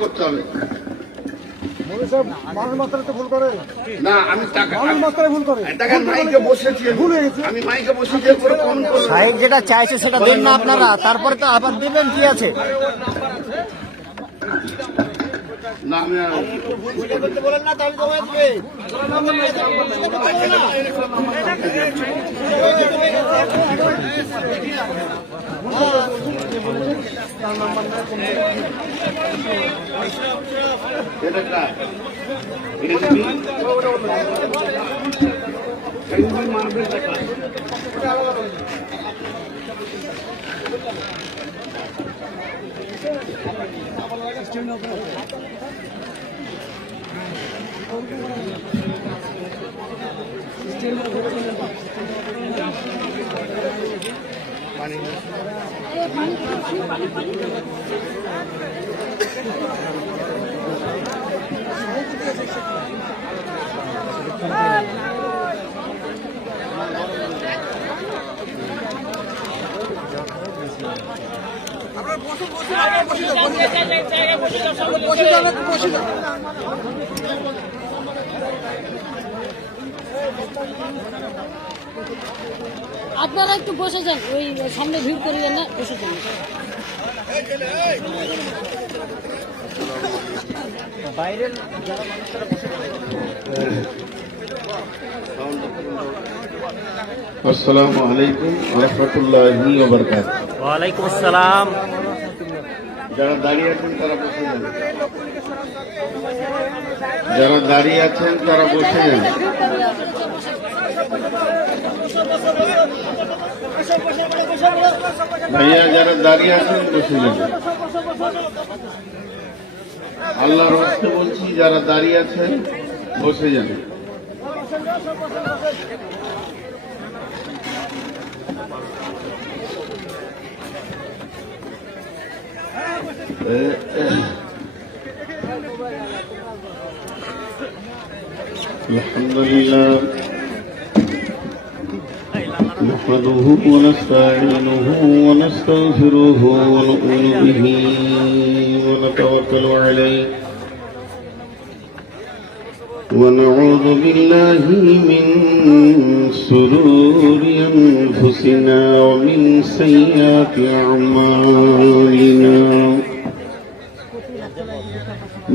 করতে হবে। মানুষ মাত্রায় তো ভুল করে না, আমি টাকা মানুষ মাত্রায় ভুল করে টাকা মাইকে বসেছি, ভুল হয়ে গেছে। আমি মাইকে বসেছি করে কম করে সাহেব যেটা চাইছে সেটা দেন না আপনারা, তারপরে তো আবার দিবেন, কি আছে? না আমি বলেন না, তাহলে জমা দিবে। এটা কার? এটা কি? এটা মারবে টাকা। আপনারা একটু বসে যান, ওই সামনে ভিড় করিয়েন না, বসে যান। বাইরের যারা মানুষরা বসে আসসালামু আলাইকুম ওয়া রাহমাতুল্লাহি ওয়া বারাকাতুহু। ওয়ালাইকুম আসসালাম। যারা দাঁড়িয়ে আছেন তারা বসে যান, যারা দাঁড়িয়ে আছেন তারা বসে যান। ভাইয়া যারা দাঁড়িয়ে আছেন বসে যান। আল্লাহর হস্তে বলছি, যারা দাঁড়িয়ে আছেন বসে যান। আলহামদুলিল্লাহ نحمده ونستعينه ونستغفره ونؤمن به ونتوكل عليه ونعوذ بالله من شرور أنفسنا ومن سيئات أعمالنا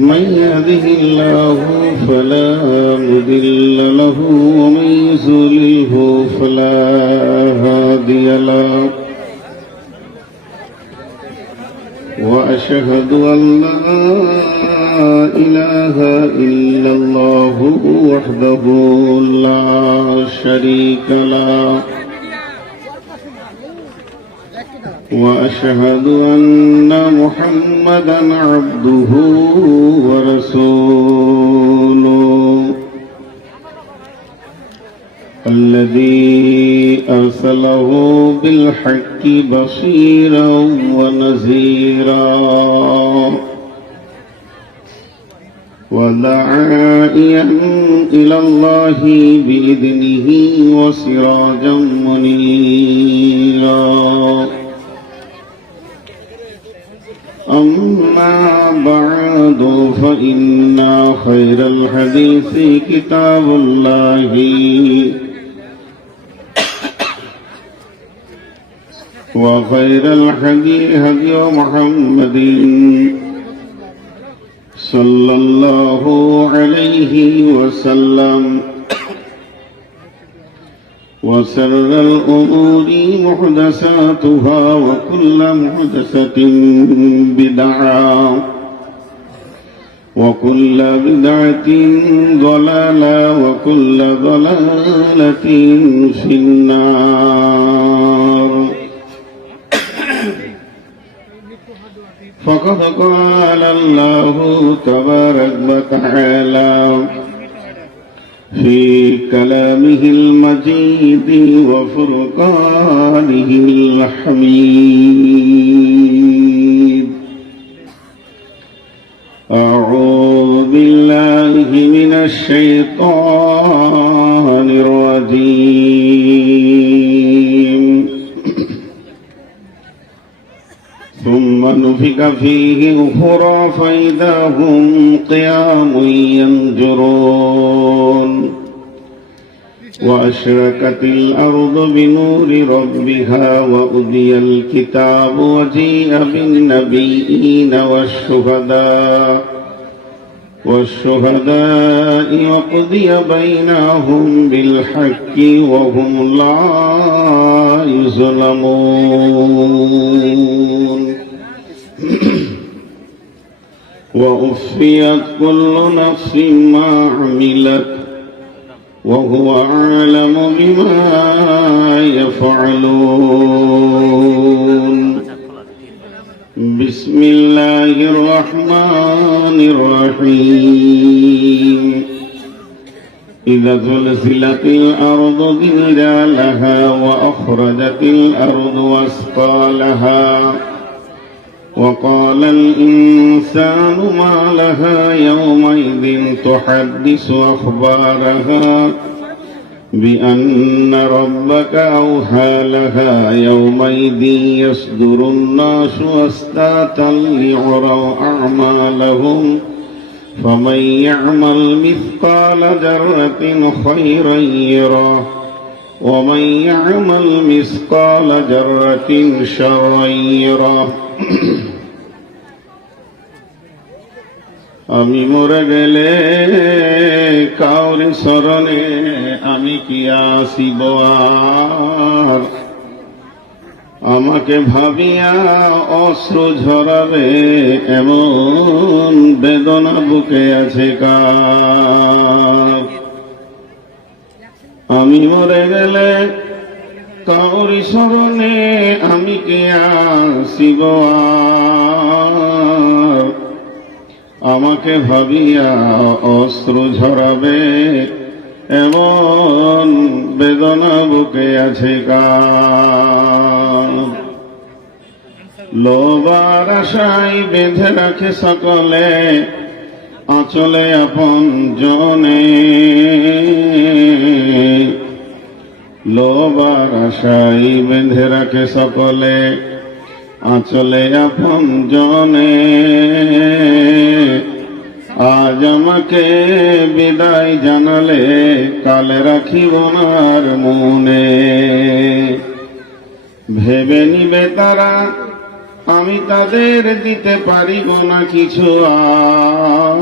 من يهده الله فلا مضل له ومن يضلله فلا هادي له وأشهد أن لا إله إلا الله وحده لا شريك له وأشهد أن محمدا عبده ورسوله الذي أرسله بالحق بشيرا ونذيرا وداعيا إلى الله بإذنه وسراجا منيرا أما بعد فإن خير الحديث كتاب الله وخير الهدي هدي محمد صلى الله عليه وسلم وشر الأمور محدثاتها وكل محدثة بدعة وكل بدعة ضلالة وكل ضلالة في النار. فقد قال الله تبارك وتعالى في كلامه المجيد وفرقانه الحميد أعوذ بالله من الشيطان الرجيم ثم نفخ فيه أخرى فإذا هم قيام ينظرون وأشرقت الأرض بنور ربها وأوذي الكتاب وجيء بالنبيين والشهداء وقضي بينهم بالحق وهم لا يظلمون ووفيت كل نفس ما عملت وهو أعلم بما يفعلون بسم الله الرحمن الرحيم إذا زلزلت الأرض زلزالها وأخرجت الأرض أثقالها وقال الإنسان ما لها يومئذ تحدث أخبارها بأن ربك أوحى لها يومئذ يصدر الناس أشتاتا ليروا أعمالهم فمن يعمل مثقال ذرة خيرا يره ومن يعمل مثقال ذرة شرا يره আমি মরে গেলে কাউরি শরণে আমি কি আসিব আর আমাকে ভাবিয়া অশ্রু ঝরাবে এমন বেদনা বুকে আছে কার আমি মরে গেলে কাউরি শরণে আমি কি আসিব আর আমাকে ভাবিয়া অশ্রু ঝরাবে এমন বেদনা বুকে আছে কার লোবার আশায় বেঁধে রাখে সকলে আঁচলে আপন জনে লোবার আশায় বেঁধে রাখে সকলে আঁচলে আপন জনে আজ আমাকে বিদায় জানালে কালে রাখিব নার মনে ভেবে নিবে তারা আমি তাদের দিতে পারিব না কিছু আর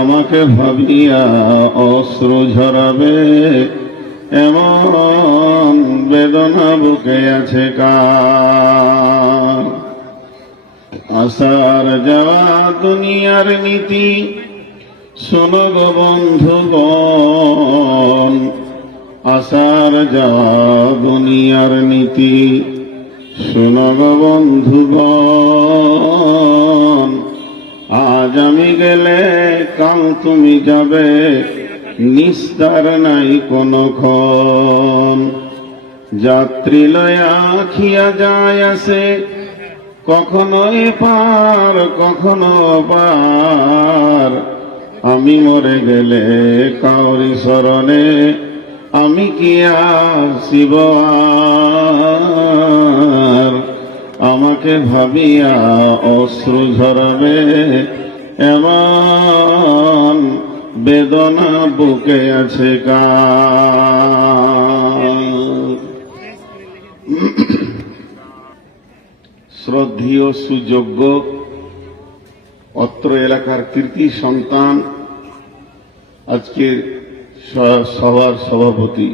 আমাকে ভাবিয়া অশ্রু ঝরাবে এমন বেদনা বুকে আছে কার আসার যাওয়া দুনিয়ার নীতি শোনো গো বন্ধুগণ আসার যাওয়া দুনিয়ার নীতি শোনো গো বন্ধুগণ আজ আমি গেলে কাল তুমি যাবে নিস্তার নাই কোনক্ষণ যাত্রী লয়া খিয়া যায় আসে কখনো এপার কখনো পার আমি মরে গেলে কাউরি শরণে আমি কি আসিব আর আমাকে ভাবিয়া অশ্রু ঝরাবে এমন বেদনা বুকে আছে কার শ্রদ্ধেয় সুযোগ্য অত্র এলাকার কৃতি সন্তান আজকের সভার সভাপতি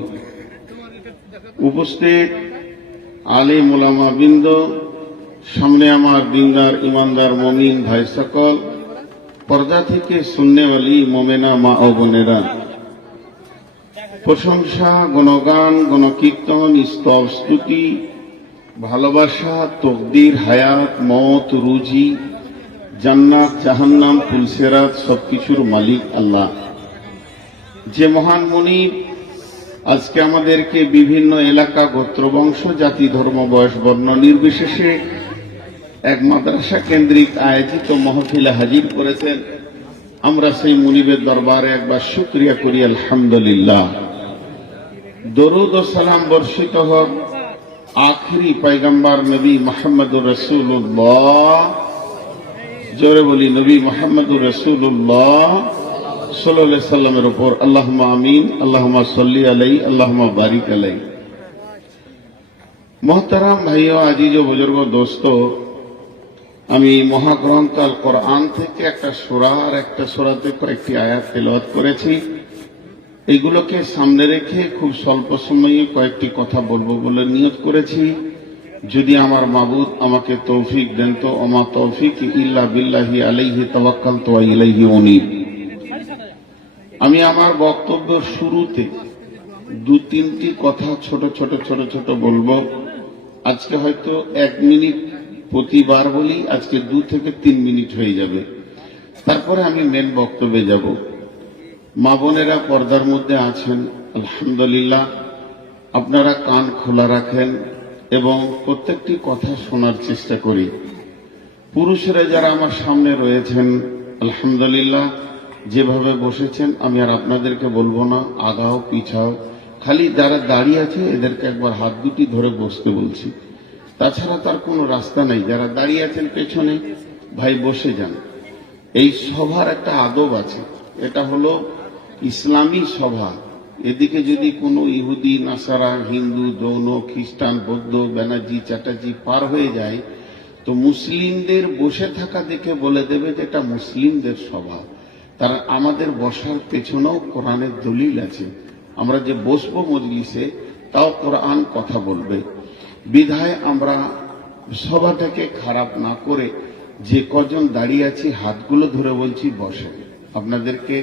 উপস্থিত আলিম ওলামা বৃন্দ সামনে আমার দিনদার ইমানদার মমিন ভাই সকল পর্দা থেকে সুন্নেওয়ালি মোমেনা মা ও বোনেরা প্রশংসা গুণগান গণকীর্তন স্তব স্তুতি ভালোবাসা তকদির হায়াত মত রুজি জান্নাত জাহান্নাম পুলসেরাত সবকিছুর মালিক আল্লাহ যে মহান মুনিব আজকে আমাদেরকে বিভিন্ন এলাকা গোত্র বংশ জাতি ধর্ম বয়স বর্ণ নির্বিশেষে এক মাদ্রাসা কেন্দ্রিক আয়োজিত মাহফিলে হাজির করেছেন আমরা সেই মুনিবের দরবারে একবার শুকরিয়া করি আলহামদুলিল্লাহ দরুদ ও সালাম বর্ষিত হোক आखिरी पैगंबर नबी मोहम्मदुर रसूलुल्लाह, जोरे बोली नबी मोहम्मदुर रसूलुल्लाह सल्लल्लाहु अलैहि वसल्लमेर উপর আল্লাহুম্মা আমিন, আল্লাহুম্মা সাল্লি আলাইহি, আল্লাহুম্মা বারিক আলাইহি। मोहतरम भाइयों, আজিজ বুজুর্গ, দোস্ত, আমি মহাগ্রন্থ আল কোরআন থেকে একটা সূরা আর একটা সূরাতে কয়েকটি আয়াত তেলাওয়াত করেছি। এইগুলোকে সামনে রেখে খুব স্বল্প সময়ে কয়েকটি কথা বলবো বলে নিয়ত করেছি। যদি আমার মাবুদ আমাকে তৌফিক দেন তো ওমা তৌফিক ইল্লা বিল্লাহি আলাইহি তাওয়াক্কালতু ওয়া ইলাইহি উনীব। আমি আমার বক্তব্যের শুরুতে দু তিনটি কথা ছোট ছোট বলবো। আজকে হয়তো 1 মিনিট প্রতিবার বলি, আজকে 2 থেকে 3 মিনিট হয়ে যাবে, তারপরে আমি মেন বক্তব্যে যাব। মা বোনেরা পর্দার মধ্যে আছেন, আলহামদুলিল্লাহ, আপনারা কান খোলা রাখেন এবং প্রত্যেকটি কথা শোনার চেষ্টা করি। পুরুষেরা যারা আমার সামনে রয়েছেন, আলহামদুলিল্লাহ, যেভাবে বসেছেন আমি আর আপনাদেরকে বলবো না আগাও পিছাও, খালি যারা দাঁড়িয়ে আছে এদেরকে একবার হাত দুটি ধরে বসতে বলছি, তাছাড়া তার কোনো রাস্তা নেই। যারা দাঁড়িয়ে আছেন পেছনে, ভাই বসে যান। এই সভার একটা আদব আছে, এটা হলো ইসলামী সভা। এদিকে যদি কোনো ইহুদি, নাসারা, হিন্দু, জৈন, খ্রিস্টান, বৌদ্ধ, ব্যানার্জি, চ্যাটার্জি পার হয়ে যায় তো মুসলিমদের বসে থাকা দেখে বলে দেবে যে এটা মুসলিমদের সভা। তারা আমাদের বসার পেছনেও কোরআনের দলিল আছে, আমরা যে বসবো মজলিসে তাও কোরআন কথা বলবে। বিধায় আমরা সভাটাকে খারাপ না করে যে কজন দাঁড়িয়ে আছি হাতগুলো ধরে বলছি বসেন। আপনাদেরকে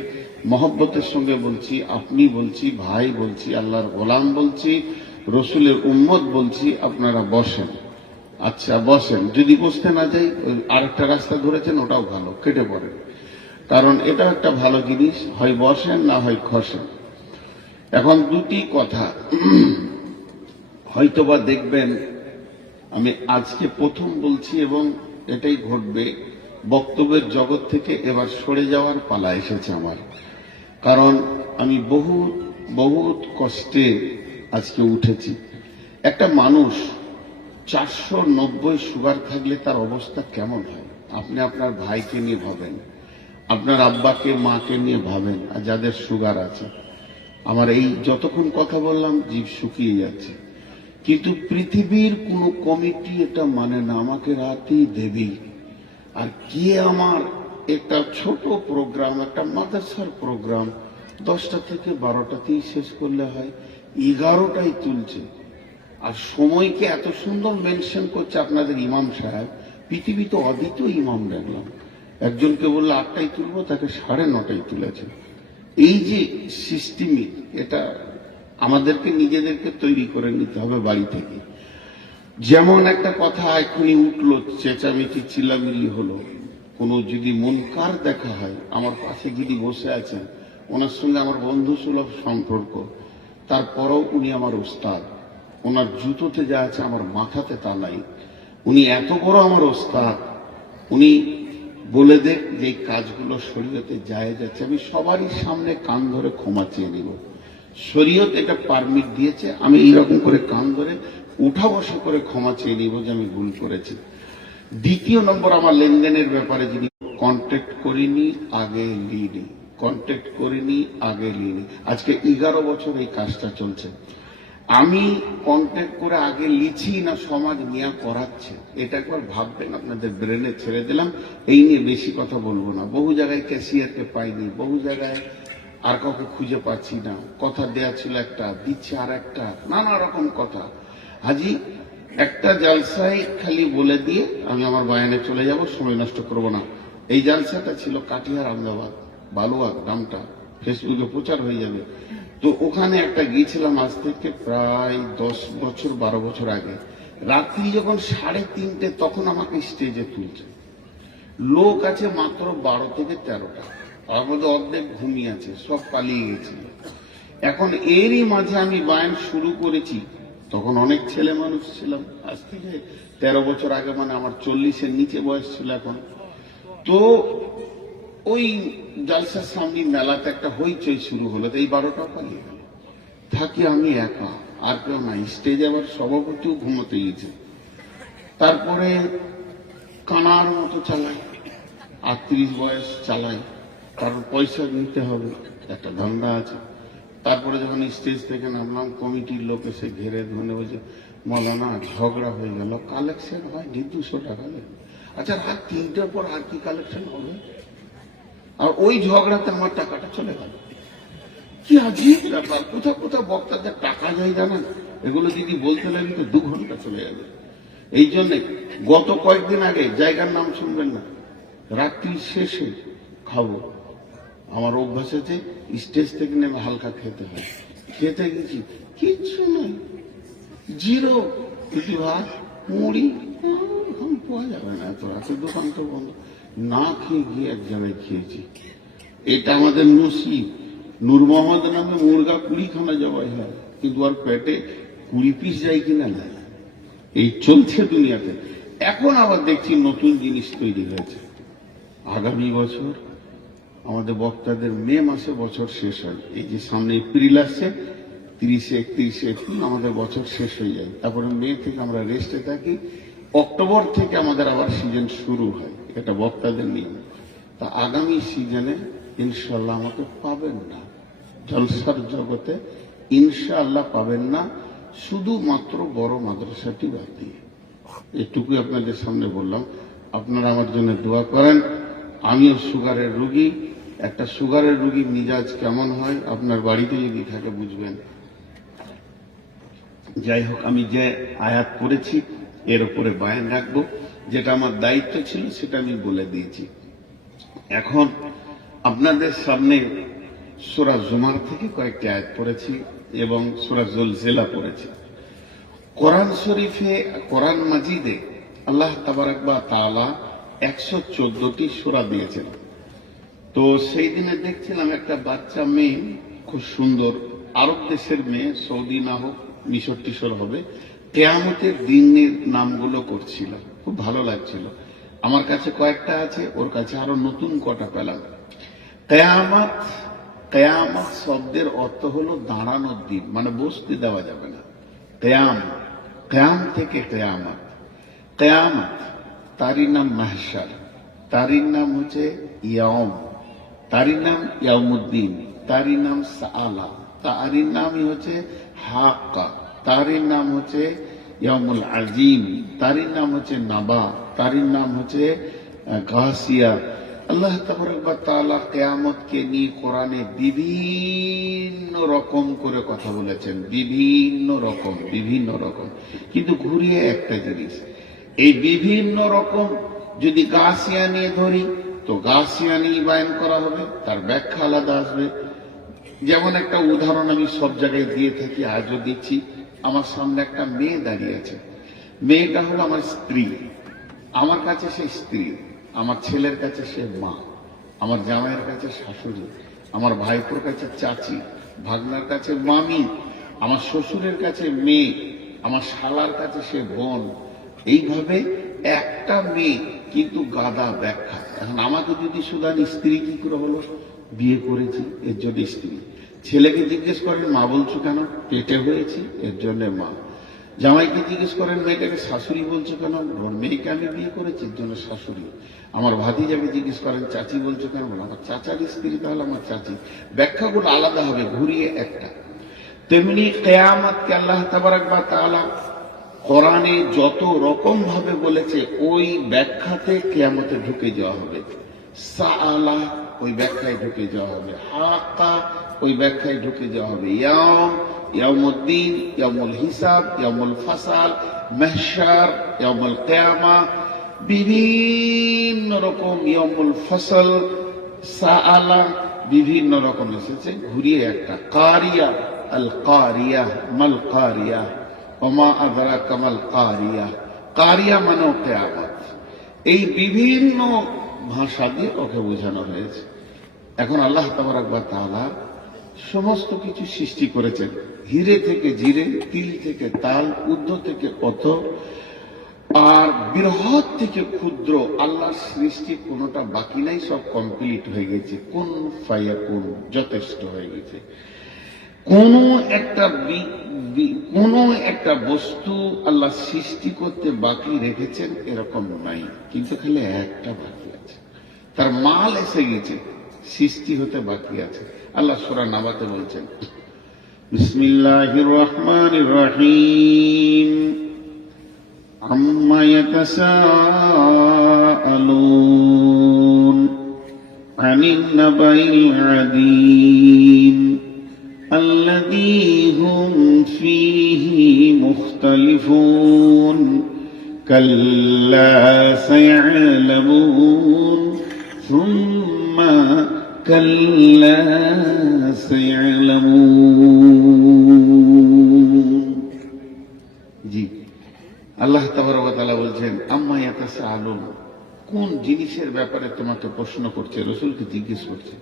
মহব্বতের সঙ্গে বলছি, আপনি বলছি, ভাই বলছি, আল্লাহর গোলাম বলছি, রসুলের উম্মত বলছি, আপনারা বসেন। আচ্ছা বসেন। যদি বসতে না যাই, আরেকটা রাস্তা ধরেছেন ওটাও ভালো, কেটে পড়েন, কারণ এটা একটা ভালো জিনিস, হয় বসেন না হয় খসেন। এখন দুটি কথা হয়তোবা দেখবেন আমি আজকে প্রথম বলছি এবং এটাই ঘটবে, বক্তব্যের জগৎ থেকে এবার সরে যাওয়ার পালা এসেছে আমার। কারণ আমি বহুত কষ্টে আজকে উঠেছি। একটা মানুষ 490 সুগার থাকলে তার অবস্থা কেমন হয়? আপনি আপনার ভাইকে নিয়ে ভাবেন, আপনার আব্বাকে মাকে নিয়ে ভাবেন, আর যাদের সুগার আছে। আমার এই যতক্ষণ কথা বললাম জিভ শুকিয়ে যাচ্ছে, কিন্তু পৃথিবীর কোনো কমিটি এটা মানে না, আমাকে রাতেই দেবেই। আর কি আমার একটা ছোট প্রোগ্রাম, একটা মাদ্রাসার প্রোগ্রাম 10টা থেকে 12টাতেই শেষ করলে হয়, 11টায় তুলছে। আর সময়কে এত সুন্দর মেনশন করছে আপনাদের ইমাম সাহেব, পৃথিবীতে অদ্বিতীয় ইমাম দেখলাম। একজনকে বললো 8টায় তুলবো, তাকে 9:30টায় তুলেছে। এই যে সিস্টেমিক, এটা আমাদেরকে নিজেদেরকে তৈরি করে নিতে হবে বাড়ি থেকে। যেমন একটা কথা এখনই উঠলো, চেঁচামেচি চিল্লামিল্লি হলো, কোনো যদি মুনকার দেখা হয়, আমার পাশে যিনি বসে আছেন ওনার সঙ্গে আমার বন্ধু সুলভ সম্পর্ক, তারপরও উনি আমার ওস্তাদ। ওনার জুতোতে যা আছে আমার মাথাতে তা নাই। উনি এত বড় আমার ওস্তাদ, উনি বলে দেখ যে কাজগুলো শরীয়তে জায়েজ আছে, আমি সবারই সামনে কান ধরে ক্ষমা চেয়ে নিব। শরীয়ত এটা পারমিট দিয়েছে, আমি এইরকম করে কান ধরে উঠা বসা করে ক্ষমা চেয়ে নিব যে আমি ভুল করেছি। দ্বিতীয় নম্বর, আমার লেনদেনের ব্যাপারে যিনি কন্ট্যাক্ট করিনি আগে লিনি, কন্ট্যাক্ট করিনি আগে লিনি, আজকে 11 বছর এই কাজটা চলছে। আমি কন্ট্যাক্ট করে আগে লিছি না সমাজ নিয়ে করাচ্ছে, এটা একবার ভাববেন, আপনাদের ব্রেনে ছেড়ে দিলাম। এই নিয়ে বেশি কথা বলবো না। বহু জায়গায় ক্যাশিয়ারকে পাইনি, বহু জায়গায় আর কাউকে খুঁজে পাচ্ছি না, কথা দেয়া ছিল একটা, দিচ্ছে আর একটা, নানা রকম কথা। হাজি একটা জালসায় খালি বলে দিয়ে আমি আমার বায়ানে চলে যাব, সময় নষ্ট করব না। এই জালসাটা ছিল কাটিহার আহমেদাবাদ, বালুয়াগ নামটা ফেসবুকে প্রচার হয়ে যাবে। তো ওখানে একটা গিয়েছিলাম আজ থেকে প্রায় 10 বছর 12 বছর আগে। রাত্রি যখন 3:30 তখন আমাকে স্টেজে তুলছে। লোক আছে মাত্র 12 থেকে 13টা, তার মধ্যে অর্ধেক ঘুমিয়ে আছে, সব পালিয়ে গেছে। এখন এরই মাঝে আমি বায়ান শুরু করেছি, তখন অনেক ছেলে মানুষ ছিলাম, আজ থেকে 13 বছর আগে, মানে আমার 40-এর নিচে বয়স ছিল এখন। তো ওই জালসার সামনে মেলাতে একটা হইচই শুরু হলো, এই 12টা পালিয়ে গেল। থাকি আমি একা, আর কেউ নাই। স্টেজে আবার সভাপতিও ঘুমোতে গেছে। তারপরে কানার মতো চালাই, 38 বয়স চালাই, কারণ পয়সা নিতে হবে, একটা ধান্দা আছে। তারপরে যখন স্টেজ থেকে নামলাম, কমিটির লোক এসে ঘেরে ধরে বলছে, মৌলানা ঝগড়া হয়ে গেল, কালেকশন হয় 200 টাকা। আচ্ছা, রাত 3টার পর আর কি কালেকশন হবে? আর ওই ঝগড়াতে আমার টাকাটা চলে গেল। কি আজীব ব্যাপার! কোথাও কোথাও বক্তাদের টাকা যায় জানেন, এগুলো যদি বলতে লাগে তো 2 ঘন্টা চলে যাবে। এই জন্যে গত কয়েকদিন আগে, জায়গার নাম শুনবেন না, রাত্রি শেষে খাবো। আমার অভ্যাস আছে স্টেজ থেকে নেমে হালকা খেতে হয়। খেতে গেছি, কিচ্ছু নয়, জিরো। ভাত মুড়ি পাওয়া যাবে না, এত রাতে দোকান তো বন্ধ। না খেয়ে গিয়ে এক জায়গায় খেয়েছি। এটা আমাদের নসিব। নূর মোহাম্মদ নামে মুরগা 20 খানা জবাই হয়, কিন্তু আর পেটে 20 পিস যায় কিনা না। এই চলছে দুনিয়াতে। এখন আবার দেখছি নতুন জিনিস তৈরি হয়েছে। আগামী বছর আমাদের বক্তাদের মে মাসে বছর শেষ হয়। এই যে সামনে এপ্রিল আসছে, 30-31 এপ্রিল আমাদের বছর শেষ হয়ে যায়। তারপরে মে থেকে আমরা রেস্টে থাকি, অক্টোবর থেকে আমাদের আবার সিজন শুরু হয়। এটা বক্তাদের নিয়ম। তা আগামী সিজনে ইনশাআল্লাহ আমাকে পাবেন না, জলসার জগতে ইনশাআল্লাহ পাবেন না, শুধুমাত্র বড় মাদ্রাসাটি বাদ দিয়ে। এটুকুই আপনাদের সামনে বললাম। আপনারা আমার জন্য দোয়া করেন। আমিও সুগারের রোগী। একটা সুগারের রোগী মিজাজ কেমন হয় আপনার বাড়িতে যদি থাকে বুঝবেন। যাই হোক, আমি যে আয়াত করেছি এর উপরে বয়ান রাখবো। যেটা আমার দায়িত্ব ছিল সেটা আমি বলে দিয়েছি। এখন আপনাদের সামনে সূরা জুমার থেকে কয়েকটি আয়াত পড়েছি এবং সূরা জুলজিলা পড়েছি। কোরআন শরীফে, কোরআন মাজিদে আল্লাহ তাবারাক ওয়া তাআলা 114টি সূরা দিয়েছেন। তো সেই দিনে দেখছিলাম একটা বাচ্চা মেয়ে, খুব সুন্দর, আরব দেশের মেয়ে, সৌদি না হোক মিশর টিশর হবে, কিয়ামতের দিনের নামগুলো করছিল। খুব ভালো লাগছিল। আমার কাছে কয়েকটা আছে, ওর কাছে আরো নতুন কটা পেলাম। কিয়ামত, কিয়ামত শব্দের অর্থ হলো দাঁড়ানোর দিন, মানে বসতে দেওয়া যাবে না। কিয়াম, কিয়াম থেকে কিয়ামত। কিয়ামত তারই নাম মাহশার, তারই নাম হচ্ছে ইয়াউম, তারই নাম ইয়াউমুদ্দিন, তারই নাম সাআলা, তারই নামই হচ্ছে হাক্কা, তারই নাম হচ্ছে ইয়াউমুল আজিম, তারই নাম হচ্ছে নাবা, তারই নাম হচ্ছে গাসিয়া। আল্লাহ তাআলা কিয়ামতকে নিয়ে কোরআনে বিভিন্ন রকম করে কথা বলেছেন, বিভিন্ন রকম, বিভিন্ন রকম। কিন্তু ঘুরিয়ে একটা জিনিস, এই বিভিন্ন রকম যদি গাসিয়া নিয়ে ধরি তো গাসিয়া নিয়ে বয়ান করা হবে, তার ব্যাখ্যা আলাদা আসবে। যেমন একটা উদাহরণ আমি সব জায়গায় দিয়ে থাকি, আজও দিচ্ছি। আমার সামনে একটা মেয়ে দাঁড়িয়ে আছে। মেয়েটা হলো আমার স্ত্রী। আমার কাছে সে স্ত্রী, আমার ছেলের কাছে সে মা, আমার জামাইয়ের কাছে শাশুড়ি, আমার ভাইপোর কাছে চাচি, ভাগনার কাছে মামি, আমার শ্বশুরের কাছে মেয়ে, আমার শালার কাছে সে বোন। এইভাবে একটা মেয়ে, কিন্তু গাদা ব্যাখ্যা। এখন আমাকে যদি শুধান স্ত্রী কি করে হলো, বিয়ে করেছি এর জন্য স্ত্রী। ছেলেকে জিজ্ঞেস করেন মা বলছো কেন, পেটে হয়েছি এর জন্য মা। জামাইকে জিজ্ঞেস করেন মেয়েটাকে শাশুড়ি বলছো কেন, মেয়েকে আমি বিয়ে করেছি এর জন্য শাশুড়ি। আমার ভাতিজাকে জিজ্ঞেস করেন চাচি বলছো কেন, আমার চাচার স্ত্রী, তাহলে আমার চাচি। ব্যাখ্যাগুলো আলাদা হবে, ঘুরিয়ে একটা। তেমনি কিয়ামতকে আল্লাহ তাবারাক ওয়া তাআলা কোরআনে যত রকম ভাবে বলেছে ওই ব্যাখ্যাতে কিয়ামতে ঢুকে যাওয়া হবে। সাআলা ওই ব্যাখ্যায় ঢুকে যাওয়া হবে, হাক্কা ওই ব্যাখ্যায় ঢুকে যাওয়া হবে, ইয়াউম, ইয়াউমুদ্দিন, ইয়াউমুল হিসাব, ইয়াউমুল ফাসাল, মাহশার, ইয়াউমুল কিয়ামা, বিভিন্ন রকম, ইয়াউমুল ফসল, সাআলা, বিভিন্ন রকম এসেছে। ঘুরিয়ে একটা কারিয়া, আল কারিয়া, মাল কারিয়া, ওমা আদরাকা মাল কারিয়া। কারিয়া মানে কিয়ামত। এই বিভিন্ন ভাষা দিয়ে ওকে বোঝানো হয়েছে। এখন আল্লাহ তাবারাক ওয়া তাআলা সমস্ত কিছু সৃষ্টি করেছেন, হিরে থেকে জিরে, তিল থেকে তাল, ঊর্ধ্ব থেকে অধ, আর বৃহৎ থেকে ক্ষুদ্র। আল্লাহর সৃষ্টি কোনোটা বাকি নাই, সব কমপ্লিট হয়ে গেছে। কুন ফায়াকুন, যথেষ্ট হয়ে গেছে। কোন একটা বস্তু আল্লাহ সৃষ্টি করতে বাকি রেখেছেন এরকম নাই, কিন্তু খালি একটা বাকি আছে, তার মাল এসে গেছে, সৃষ্টি হতে বাকি আছে। আল্লাহ সূরা নাবাতে বলছেন, বিসমিল্লাহির রহমানির রহিম, আম্মা ইয়াতাসাআলুন আনিন নাবাইল আযীম الذي هم فيه مختلفون كلا سيعلمون ثم كلا سيعلمون জি আল্লাহ তাবারক ওয়া তাআলা বলছেন, আম্মা ইয়াতাসাআলুন, কোন জিনিসের ব্যাপারে তোমাকে প্রশ্ন করছে? রাসূলকে জিজ্ঞেস করছে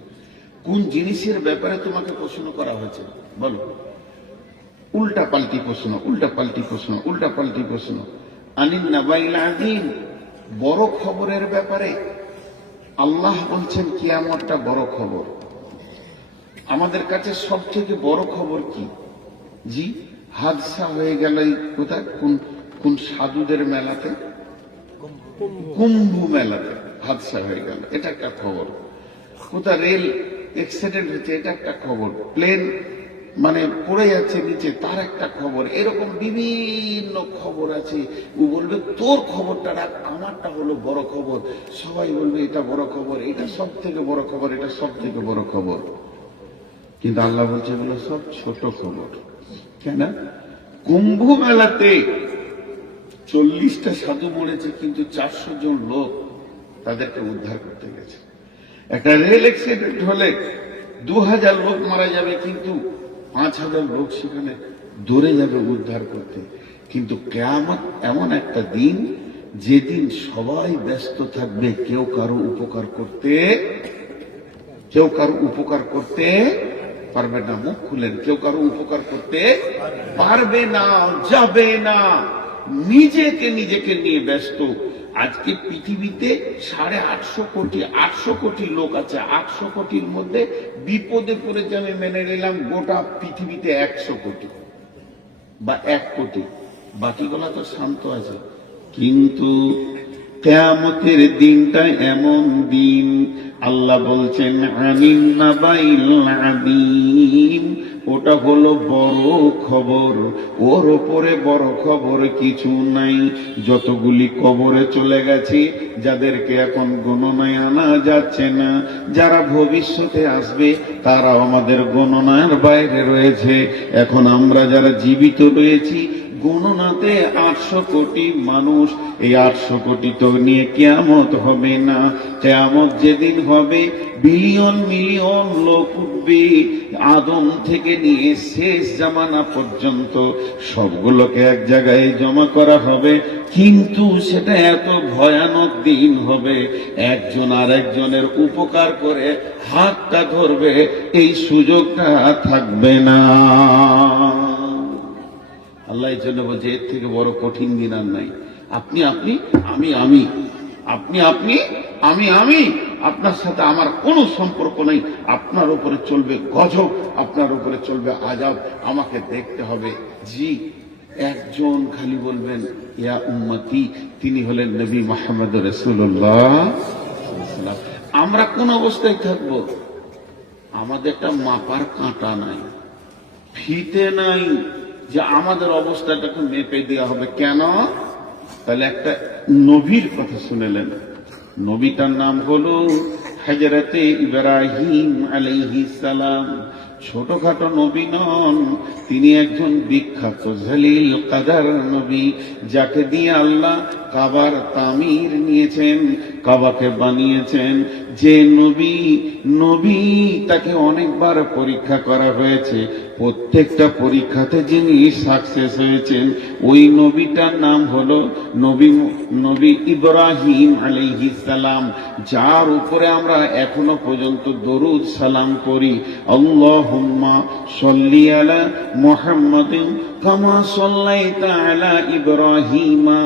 কোন জিনিসের ব্যাপারে তোমাকে প্রশ্ন করা হয়েছে, বলো। উল্টা পাল্টি প্রশ্ন, উল্টা পাল্টি প্রশ্ন, উল্টা পাল্টি প্রশ্ন। আনিন নাবাইল আযীম, বড় খবরের ব্যাপারে। আল্লাহ বলছেন কিয়ামতটা বড় খবর। আমাদের কাছে সবথেকে বড় খবর কি? জি, হাদসা হয়ে গেল কোথায়, কোন সাধুদের মেলাতে, কুম্ভ মেলাতে হাদসা হয়ে গেল, এটা একটা খবর। কোথায় রেল অ্যাক্সিডেন্ট হচ্ছে, এটা একটা খবর। প্লেন মানে পড়ে যাচ্ছে নিচে, তার একটা খবর। এরকম বিভিন্ন খবর আছে। ও বলবে তোর খবরটা রাখ, আমারটা হলো বড় খবর। সবাই বলবে এটা বড় খবর, এটা সব থেকে বড় খবর, এটা সব থেকে বড় খবর। কিন্তু আল্লাহ বলছে এগুলো সব ছোট খবর। কেন? কুম্ভ মেলাতে 40টা সাধু মরেছে, কিন্তু 400 জন লোক তাদেরকে উদ্ধার করতে গেছে। একটা রেল অ্যাক্সিডেন্ট হলে 2000 লোক মারা যাবে, কিন্তু 5000 লোক সেখানে দৌড়ে যাবে উদ্ধার করতে। কিন্তু কিয়ামত এমন একটা দিন, যেদিন সবাই ব্যস্ত থাকবে, কেউ কারো উপকার করতে পারবে না। মুখ খুলেন, কেউ কারো উপকার করতে পারবে না, যাবে না। নিজেকে নিয়ে ব্যস্ত। আজকে পৃথিবীতে 850 কোটি লোক আছে। 800 কোটির মধ্যে বিপদে পড়েছে, আমি মেনে নিলাম, গোটা পৃথিবীতে 100 কোটি বা 1 কোটি, বাকিগুলা তো শান্ত আছে। কিন্তু কিয়ামতের দিনটা এমন দিন, আল্লাহ বলছেন আনিন নাবাইল আযীম, ওটা হলো বড় খবর। ওর উপরে বড় খবর কিছু নাই। যতগুলি কবরে চলে গেছে, যাদেরকে এখন গণনায় আনা যাচ্ছে না, যারা ভবিষ্যতে আসবে তারাও আমাদের গণনার বাইরে রয়েছে। এখন আমরা যারা জীবিত রয়েছি, গণনাতে 800 কোটি মানুষ। এই 800 কোটি তো নিয়ে কিয়ামত হবে না। কিয়ামত যেদিন হবে, বিলিয়ন মিলিয়ন লোক উঠবে। আদম থেকে নিয়ে শেষ জামানা পর্যন্ত সবগুলোকে এক জায়গায় জমা করা হবে। কিন্তু সেটা এত ভয়ানক দিন হবে, একজন আর একজনের উপকার করে হাতটা ধরবে, এই সুযোগটা থাকবে না। আল্লাহ এই জন্য বলছে, এর থেকে বড় কঠিন দিন আর নাই। আপনি আমি, আপনার সাথে আমার কোনো সম্পর্ক নেই। আপনার উপরে চলবে গজব, আপনার উপরে চলবে আযাব, আমাকে দেখতে হবে। জি, একজন খালি বলবেন ইয়া উম্মতি, তিনি হলেন নবী মুহাম্মদ রাসূলুল্লাহ। আমরা কোন অবস্থায় থাকবো? আমাদের একটা মাপার কাঁটা নাই, ফিতে নাই, যে আমাদের অবস্থাটাকে মেপে দেওয়া হবে। কেন? তাহলে একটা নবীর কথা শুনেলেন। নবীটার নাম হলো হযরতে ইব্রাহিম আলাইহিস সালাম। ছোটখাটো নবী নন, তিনি একজন বিখ্যাত জলিল কাদার নবী, যাকে দিয়ে আল্লাহ কাবার তামির নিয়েছেন, কাবাকে বানিয়েছেন। যে নবী তাকে অনেকবার পরীক্ষা করা হয়েছে, প্রত্যেকটা পরীক্ষাতে যিনি সাকসেস হয়েছেন, ওই নবীটার নাম হলো নবী ইব্রাহিম আলাইহিস সালাম, যার উপরে আমরা এখনো পর্যন্ত দরুদ সালাম করি। আল্লাহুম্মা সাল্লি আলা মুহাম্মাদিন কামা সাল্লাইতা আলা ইব্রাহিমা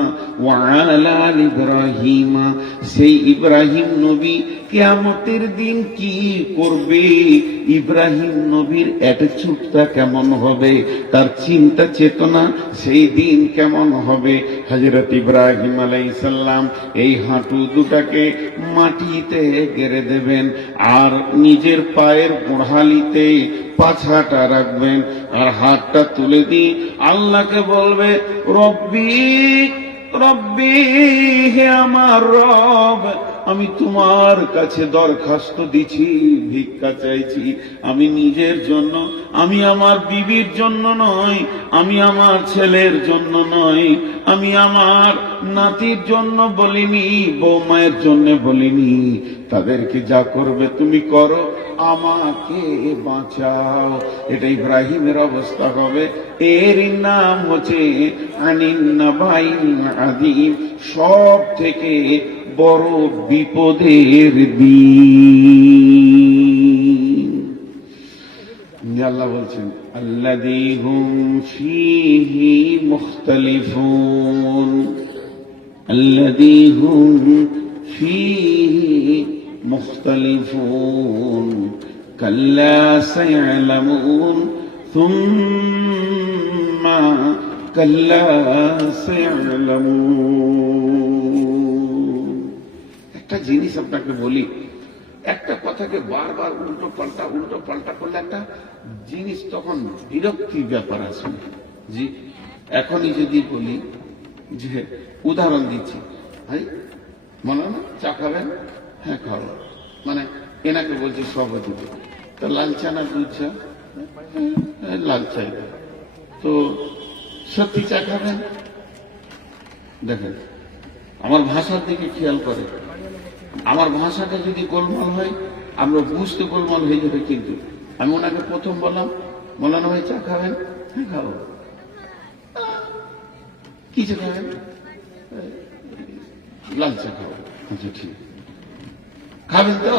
ওয়া আলা আলি ইব্রাহিমা। সে সেই ইব্রাহিম নবী কিয়ামতের দিন কি করবে, ইব্রাহিম নবীর অ্যাটিটিউডটা কেমন হবে, তার চিন্তা চেতনা সেই দিন কেমন হবে। হযরত ইব্রাহিম আলাইহিস সালাম এই হাঁটু দুটাকে মাটিতে গেড়ে দেবেন আর নিজের পায়ের গোড়ালিতে পাছাটা রাখবেন আর হাতটা তুলে দিয়ে আল্লাহকে বলবে, রব্বি রব্বি, হে আমার রব, আমি তোমার কাছে দরখাস্ত দিছি, ভিক্ষা চাইছি। আমি নিজের জন্য, আমি আমার বিবির জন্য নয়, আমি আমার ছেলের জন্য নয়, আমি আমার নাতির জন্য বলিনি, বৌমায়ের জন্য বলিনি, তাদেরকে যা করবে তুমি করো, আমাকে বাঁচাও। এটা ইব্রাহিমের অবস্থা হবে। এর নাম হচ্ছে আনিন নাবাইল আযীম, সব থেকে বড় বিপদের দিন। আল্লাহ বলছেন, আল্লাযী হুম ফীহি মুখতালিফুন, আল্লাযী হুম ফীহি মুখতালিফুন, কাল্লা সায়ালামুন সুম্মা কাল্লা সায়ালামুন। একটা জিনিস আপনাকে বলি, একটা কথাকে বারবার উল্টো পাল্টা করলে একটা জিনিস তখন বিরক্তির ব্যাপার আছে। জি, এখনই যদি বলি যে উদাহরণ দিচ্ছি, ভাই মনে হয় না চা খাবেন? হ্যাঁ খাবো, মানে এনাকে বলছি সভাপতি, তো লাল চা না দুধ চা? লাল চাই। তো সত্যি চা খাবেন? দেখেন আমার ভাষার দিকে খেয়াল করে, আমার ভাষাটা যদি গোলমাল হয় আমরা বুঝতে গোলমাল হয়ে যাবে। কিন্তু আমি ওনাকে প্রথম বললাম, মৌলানা ভাই চা খাবেন? হ্যাঁ খাবো। কি চা খাবেন? লাল চা খাবেন। আচ্ছা ঠিক, খাবেন তো?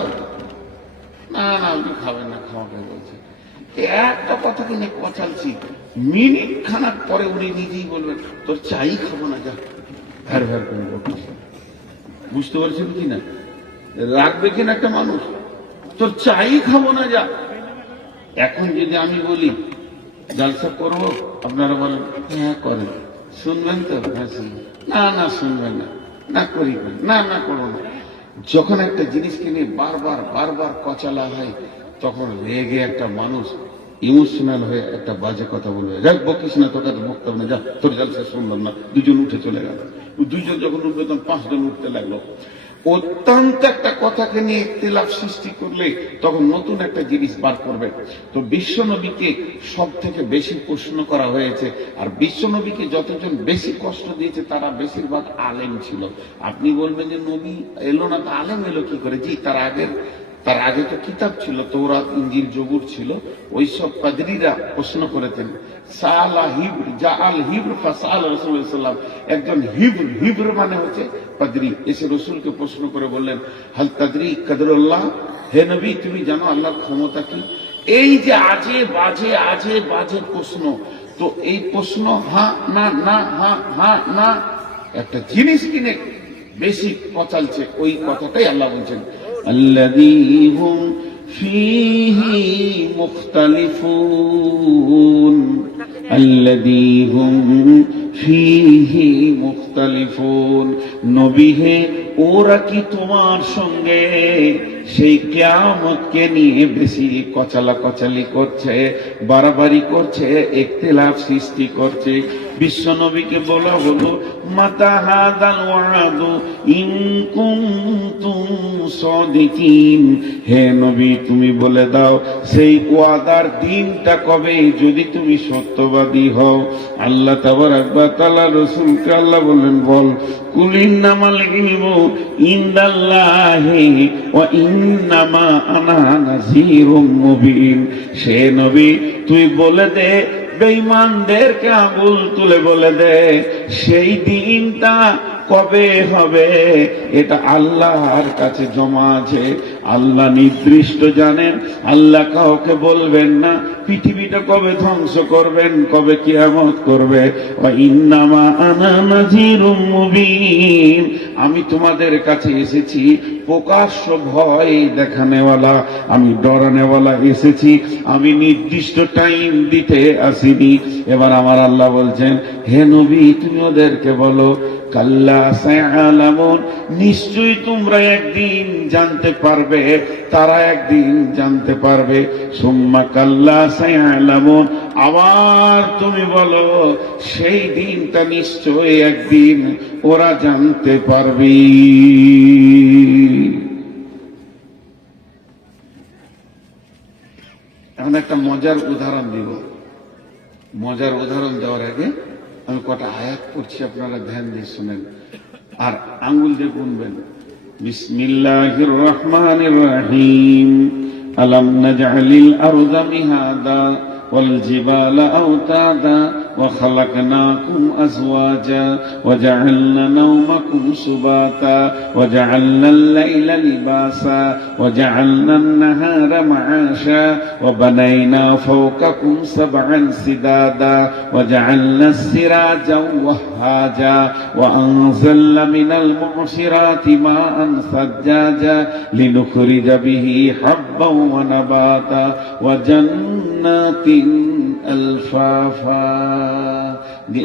না না আপনি খাবেন না, খাওয়াকে বলছে। একটা কথাকে নিয়ে কচালছি, মিনিট খানাক পরে উনি নিজেই বলবেন, তোর চাই খাবো না, যা। ভ্যার ভ্যার করে বলছে। বুঝতে পারছেন কিনা? রাখবে কিনা একটা মানুষ, তোর চাই খাবো না, যা। এখন যদি আমি বলি জালসা করবো, আপনারা বলেন হ্যাঁ করেন, শুনবেন তো? হ্যাঁ শুনবেন। না না শুনবেন না, না করি না, না করবো না। যখন একটা জিনিসকে নিয়ে বারবার বারবার কচালা হয়, তখন রেগে একটা মানুষ ইমোশনাল হয়ে একটা বাজে কথা বলবে, যাক বকিস না, তোকে তো বকতে হবে না, যা, তোর জালসা শুনলাম না। দুজন উঠে চলে গেল। দুইজন যখন উঠবে তখন 5 জন উঠতে লাগলো। অত্যন্ত একটা কথাকে নিয়ে ইখতিলাফ সৃষ্টি করলে তখন নতুন একটা জিনিস বার করবে। তো বিশ্বনবীকে সব থেকে বেশি প্রশ্ন করা হয়েছে, আর বিশ্বনবীকে যতজন বেশি কষ্ট দিয়েছে তারা বেশিরভাগ আলেম ছিল। আপনি বলবেন যে নবী এলো না, তো আলেম এলো কি করে? জি, তার আগে তো কিতাব ছিল, তৌরাত, ইনজিল, জবুর ছিল। ওই সব পাদরীরা প্রশ্ন করেছেন। সালা হিব্র জাআল হিব্র ফাসাল রাসূলুল্লাহ সাল্লাল্লাহু আলাইহি ওয়াসাল্লাম, একজন হিব্র মানে হচ্ছে পাদরী, এসে রাসূলকে প্রশ্ন করে বললেন, হাল তাদরি কদরুল্লাহ, হে নবী তুমি জানো আল্লাহর ক্ষমতা কি? এই যে আজে বাজে প্রশ্ন, তো এই প্রশ্ন হ্যাঁ না না হ্যাঁ হ্যাঁ না, একটা জিনিস কিনে বেশি কচালছে, ওই কথাটাই আল্লাহ বলছেন, الذي هم فيه مختلفون الذي هم فيه مختلفون। নবী হে, ওরা কি তোমার সঙ্গে সেই কিয়ামতকে নিয়ে বেশি কচালাকচালি করছে, বাড়াবাড়ি করছে, ইখতিলাফ সৃষ্টি করছে? বিশ্ব নবীকে বলা হলো, মাতা হাদাল ওয়াদু ইন কুনতুম সাদিকিন, হে নবী তুমি বলে দাও সেই ওয়াদার দিনটা কবে, যদি তুমি সত্যবাদী হও। আল্লাহ তাবারাক ওয়া তাআলা রাসূলকে আল্লাহ বললেন, বল, কুল ইন্নামাল ইলমু ইনদাল্লাহি ওয়া ইন্নামা আনা নাযীরুম মুবিন। সে নবী তুই বলে দে, বেঈমানদেরকে আঙুল তুলে বলে দে, সেই দিনটা কবে হবে এটা আল্লাহর কাছে জমা আছে। আল্লাহ নির্দিষ্ট জানেন, আল্লাহ কাউকে বলবেন না পৃথিবীটা কবে ধ্বংস করবেন, কবে কিয়ামত করবে। ওয়া ইন্নামা আনা নাযীরুম মুবিন, আমি তোমাদের কাছে এসেছি প্রকাশ্য ভয় দেখানেওয়ালা, আমি ডরানেওয়ালা এসেছি, আমি নির্দিষ্ট টাইম দিতে আসিনি। এবার আমার আল্লাহ বলছেন, হে নবী তুমি ওদেরকে বলো, কাল্লা সায়ালামুন, নিশ্চয়ই তোমরা একদিন জানতে পারবে, তারা একদিন জানতে পারবে। সুম্মা কাল্লা সায়ালামুন, আবার তুমি বলো সেই দিনটা নিশ্চয়ই একদিন ওরা জানতে পারবে। এখন একটা মজার উদাহরণ দিব। মজার উদাহরণ দেওয়ার আগে আমি কটা আয়াত পড়ছি, আপনারা ধ্যান দিয়ে শুনেন আর আঙ্গুল দিয়ে গুনবেন। বিসমিল্লাহির রহমানির রহিম। আলাম নাজআলিল আরদা মিহাদা ওয়াল জিবালা আওতাদা ওয়া খালাকনাকুম আজওয়াজা ওয়া জাআলনা নাওমাকুম সুবাতা ওয়া জাআলনাল লাইলা লিবাসা ওয়া জাআলনান নাহারা মাআশা ওয়া বানাইনা ফাওকাকুম সাবআন সিদাদা ওয়া জাআলনাস সিরাজা ওয়াহাজা ওয়া আনজালনা মিনাল মু'সিরাতি মাআন সাজ্জাজা লিনুখরিজা বিহি হাব্বান ওয়া নাবাতা ওয়া জান্নাতিন আলফাফা।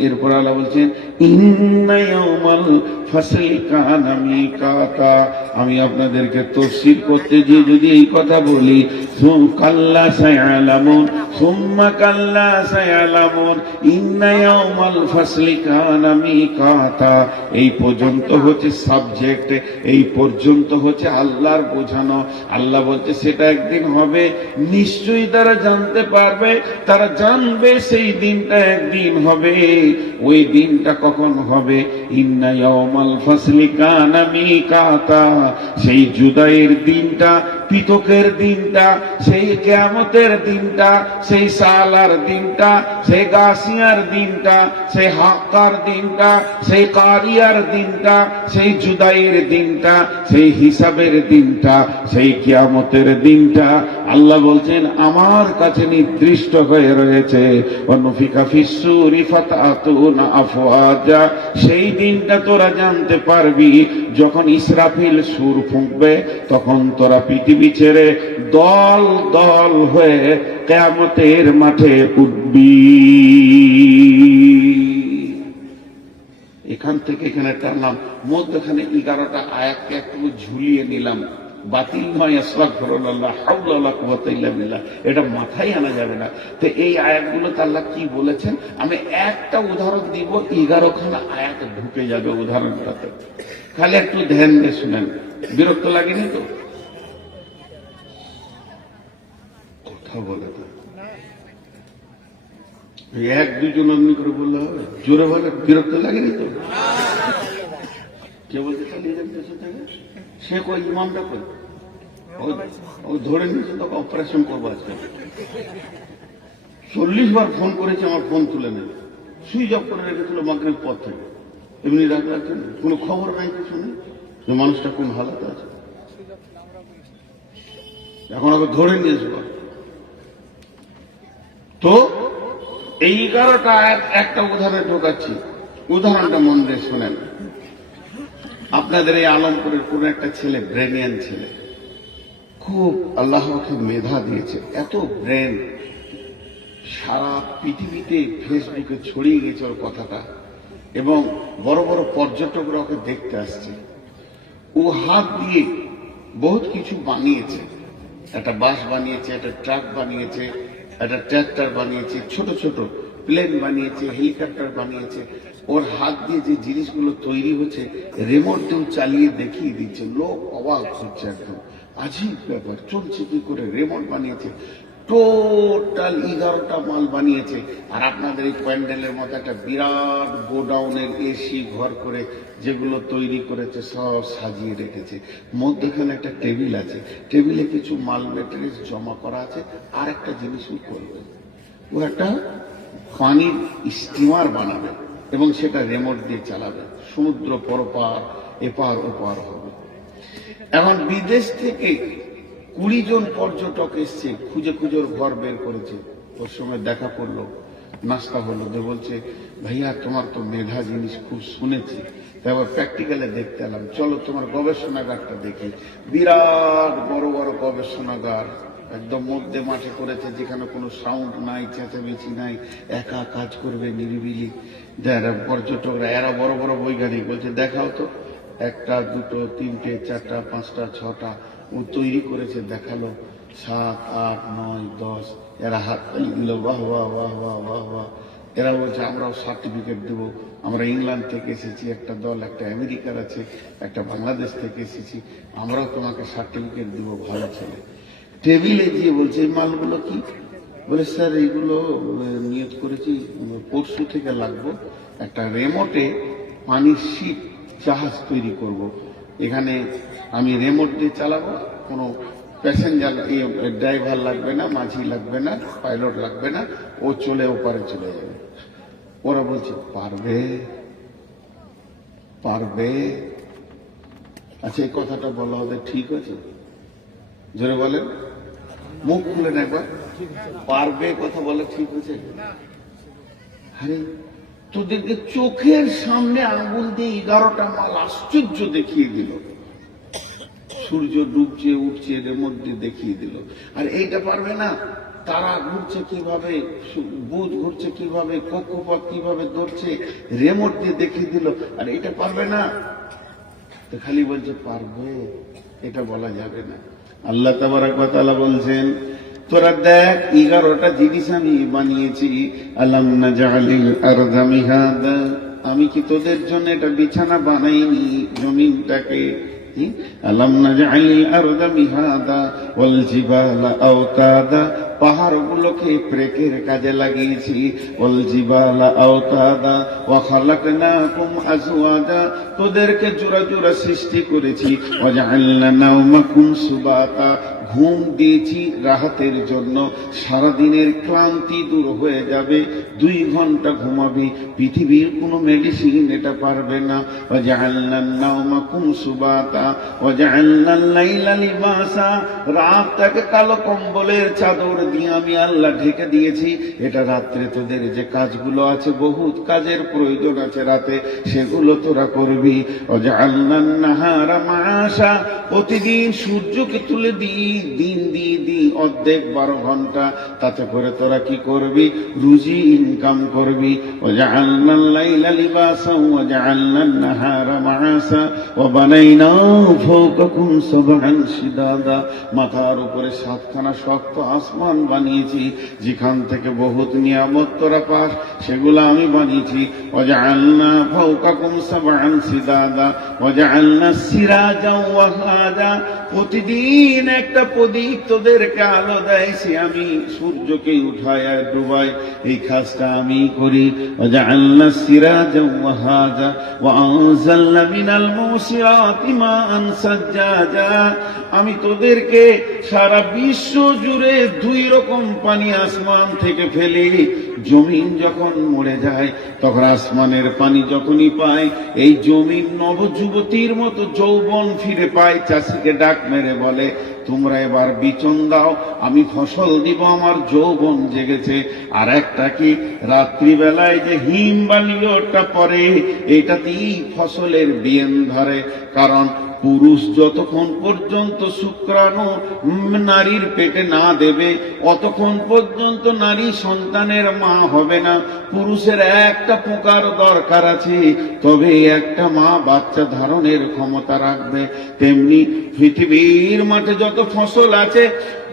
এরপর আল্লাহ বলছেন, ইন্না ইয়াউমাল ফাসলি কানা মিকাতা, আমি আপনাদেরকে তাফসীর করতে গিয়ে যদি এই কথা বলি, কাল্লা সায়ালামুন সুম্মা কাল্লা সায়ালামুন ইন্না ইয়াউমাল ফাসলি কানা মিকাতা, এই পর্যন্ত হচ্ছে সাবজেক্ট, এই পর্যন্ত হচ্ছে আল্লাহর বোঝানো। আল্লাহ বলছে সেটা একদিন হবে, নিশ্চয়ই তারা জানতে পারবে, তারা জানবে সেই দিনটা একদিন হবে। ওই দিনটা কখন হবে? ইন্না ইয়াউমাল ফাসলি কানা মিকাতা, সেই জুদাইয়ের দিনটা, পৃথকের দিনটা, সেই কিয়ামতের দিনটা, সেই সালার দিনটা, সেই গাসিয়ার দিনটা, সেই হাক্কার দিনটা, সেই কারিয়ার দিনটা, সেই জুদাইয়ের দিনটা, সেই হিসাবের দিনটা, সেই কিয়ামতের দিনটা আল্লাহ বলছেন আমার কাছে নির্দিষ্ট হয়ে রয়েছে। ওয়ানুফিকা ফিস-সূরি ফাতাতুনা আফওয়াজা, সেই দিনটা তোরা জানতে পারবি যখন ইসরাফিল সুর ফুঁকবে, তখন তোরা পৃথিবী ছেড়ে দল দল হয়ে কিয়ামতের মাঠে উঠবি। এখান থেকে এখানে টানলাম, মধ্যখানে 11টা আয়াতকে একটু ঝুলিয়ে নিলাম। বাতিল নয়, আস্তাগফিরুল্লাহ, হাওলা ওয়ালা কুওয়াতা ইল্লা বিল্লাহ, এটা মাথায় আনা যাবে না। তো এই আয়াতগুলোতে আল্লাহ কি বলেছেন আমি একটা উদাহরণ দিব, 11খানা আয়াত ঢুকে যাবে উদাহরণটাতে, খালি একটু ধ্যান দিয়ে শুনেন। বিরক্ত লাগেনি তো? কথা বলে তো এক দুজন অমনি করে বললে হবে? জোরে বলে, বিরক্ত লাগেনি তো? কে বলতে চালিয়ে যান পেছন থেকে? সে কই ইমামটা কই? ও ধরে নিয়েছে, তোকে অপারেশন করবো আজকে। 40 বার ফোন করেছে, আমার ফোন তুলে নেবে, সুইচ অফ করে রেখেছিল মাগরিব পর থেকে, এমনি রাখছেন, কোনো খবর নাই কিছু নেই যে মানুষটা কোন হালাতে আছে। এখন ওকে ধরে নিয়েছে। তো এই 11টা আয়াত একটা উদাহরণে ঢোকাচ্ছি, উদাহরণটা মন দিয়ে শোনেন। আপনাদের এই আলমপুরের কোন একটা ছেলে, ব্রেনিয়ান ছেলে, খুব আল্লাহ ওকে মেধা দিয়েছে, এত ব্রেন, সারা পৃথিবীতে ফেসবুকে ছড়িয়ে গেছে ওর কথাটা, এবং বড় বড় পর্যটকরা ওকে দেখতে আসছে। ও হাত দিয়ে বহুত কিছু বানিয়েছে, একটা বাস বানিয়েছে, একটা ট্রাক বানিয়েছে, একটা ট্র্যাক্টর বানিয়েছে, ছোট ছোট প্লেন বানিয়েছে, হেলিকপ্টার বানিয়েছে। ওর হাত দিয়ে যে জিনিসগুলো তৈরি হচ্ছে, রিমোট দিয়ে চালিয়ে দেখিয়ে দিচ্ছে, লোক অবাক হচ্ছে, একদম আজীব ব্যাপার, চলছে কি করে, রিমোট বানিয়েছে। টোটাল 11টা মাল বানিয়েছে। আর আপনাদের এই প্যান্ডেলের মতো একটা বিরাট গোডাউনের এসি ঘর করে যেগুলো তৈরি করেছে সব সাজিয়ে রেখেছে। মধ্যখানে একটা টেবিল আছে, টেবিলে কিছু মাল মেটেরিয়াল জমা করা আছে। আর একটা জিনিসও করবে, ও একটা পানির স্টিমার বানাবে এবং সেটা রিমোট দিয়ে চালাবে। সমুদ্র পরপার এপার ওপার হবে। এখন বিদেশ থেকে 20 জন পর্যটক এসছে, খুঁজে খুঁজে ওর ঘর বের করেছে। ওর সঙ্গে দেখা করলো, নাস্তা হলো, যে বলছে ভাইয়া তোমার তো মেধা জিনিস খুব শুনেছি, তারপর প্র্যাকটিক্যালে দেখতে এলাম, চলো তোমার গবেষণাগারটা দেখি। বিরাট বড় বড় গবেষণাগার, একদম মধ্যে মাঠে করেছে, যেখানে কোনো সাউন্ড নাই, চেঁচামেচি নাই, একা কাজ করবে নিরিবিলি। যারা পর্যটকরা, এরা বড় বড় বৈজ্ঞানিক, বলছে দেখাও তো, 1টা 2টো 3টে 4টা 5টা 6টা ও তৈরি করেছে, দেখালো। 7 8 9 10, এরা হাত তালি দিল, বাহ বাহ বাহ বাহ বাহ বাহ। এরা বলছে আমরাও সার্টিফিকেট দেবো, আমরা ইংল্যান্ড থেকে এসেছি একটা দল, একটা আমেরিকার আছে, একটা বাংলাদেশ থেকে এসেছি, আমরাও তোমাকে সার্টিফিকেট দিব, ভালো ছেলে। টেবিলে গিয়ে বলছে এই মালগুলো কি? বলে স্যার এইগুলো নিয়ত করেছি পরশু থেকে লাগবো, একটা রেমোটে পানির শিপ জাহাজ তৈরি করব। এখানে আমি রেমোট দিয়ে চালাবো, কোনো প্যাসেঞ্জার ড্রাইভার লাগবে না, মাঝি লাগবে না, পাইলট লাগবে না, ও চলে ওপারে চলে যাবে। ওরা বলছে পারবে পারবে। আচ্ছা, এই কথাটা বলা হবে ঠিক আছে? জোরে বলেন, মুখ খুলেন একবার, পারবে কথা বলে ঠিক আছে? আরে তোদেরকে চোখের সামনে আঙ্গুল দিয়ে 11টা মাল আশ্চর্য দেখিয়ে দিল, সূর্য ডুবছে উঠছে এর মধ্যে দেখিয়ে দিল। আর এইটা পারবে না? তারা ঘুরছে কিভাবে, বুধ ঘুরছে কিভাবে, কক্ষপথ কিভাবে ধরছে, রেমোট দিয়ে দেখিয়ে দিল। আর এটা পারবে না? তো খালি বলছে পারবে, এটা বলা যাবে না। আল্লাহ তাবারক ওয়া তাআলা বলছেন তোরা দেখ 11টা জিনিস আমি বানিয়েছি। আলাম নাজআলিল আরদা মিহাদা, আমি কি তোদের জন্য এটা বিছানা বানাইনি জমিনটাকে? আলাম নাজআলিল আরদা মিহাদা ওয়াল জিবালা আওতাদা, পাহাড়গুলোকে ব্রেকের কাজে লাগিয়েছি। ওয়াল জিবালা আওতাদা ওয়া খালাকনাকুম আজওয়াজা, তোদেরকে জোড়া জোড়া সৃষ্টি করেছি। ওয়া জাআলনা নাওমাকুম সুবাতা, ঘুম দিয়েছি রাহাতের জন্য, সারাদিনের ক্লান্তি দূর হয়ে যাবে। 2 ঘন্টা ঘুমাবি, পৃথিবীর কোনো মেডিসিন এটা পারবে না। ওয়া জাআলনা নাওমাকুম সুবাতা ওয়া জাআলনা লাইলা লিবাসা, রাতটাকে কালো কম্বলের চাদর দিয়ে আমি আল্লাহ ঢেকে দিয়েছি। এটা রাত্রে তোদের যে কাজগুলো আছে, বহুত কাজের প্রয়োজন আছে রাতে, সেগুলো তোরা করবি। ওয়া জাআলনা নাহারা মাআশা, প্রতিদিন সূর্যকে তুলে দিই, দিন দিয়ে দিই অর্ধেক 12 ঘন্টা, তাতে করে তোরা কি করবি? রুজি ইনকাম করবি। ওয়া জাআলনাল লাইলা লিবাসা ওয়া জাআলনান নাহারা মাআসা ওয়া বানাইনা ফাওকাকুম সাবআন শিদাদা, মাথার উপরে 7খানা শক্ত আসমান বানিয়েছি, যেখান থেকে বহুত নিয়ামত তোরা পাস, সেগুলো আমি বানিয়েছি। ওয়া জাআলনা ফাওকাকুম সাবআন শিদাদা ওয়া জাআলনা সিরাজা ওয়া হাজা, প্রতিদিন একটা প্রদীপ তোদেরকে আলো দেয়, সে আমি সূর্যকে উঠায় আর ডুবাই, এই কাজটা আমি করি। ওয়া জাআলনা সিরাজা ওয়া হাজা ওয়া আনজালনা মিনাল মুসিরাতি মাআন সাজ্জাজা, আমি তোদেরকে সারা বিশ্ব জুড়ে 2 রকম পানি আসমান থেকে ফেলি। জমিন যখন মরে যায়, তখন আসমানের পানি যখনই পায়, এই জমিন নবযুবতীর মতো যৌবন ফিরে পায়। চাষিকে ডাক মেরে বলে তোমরা এবার বিচন দাও, আমি ফসল দিব, আমার যৌবন জেগেছে। আর একটা কি, রাত্রিবেলায় যে হিম বালিওটা পরে, এইটাতেই ফসলের বিয়েন ধরে। কারণ পুরুষ যতক্ষণ পর্যন্ত শুক্রাণু নারীর পেটে না দেবে, অতক্ষণ পর্যন্ত নারী সন্তানের মা হবে না। পুরুষের একটা পোকার দরকার আছে, তবে একটা মা বাচ্চা ধারণের ক্ষমতা রাখবে। তেমনি পৃথিবীর মাঠে যত ফসল আছে,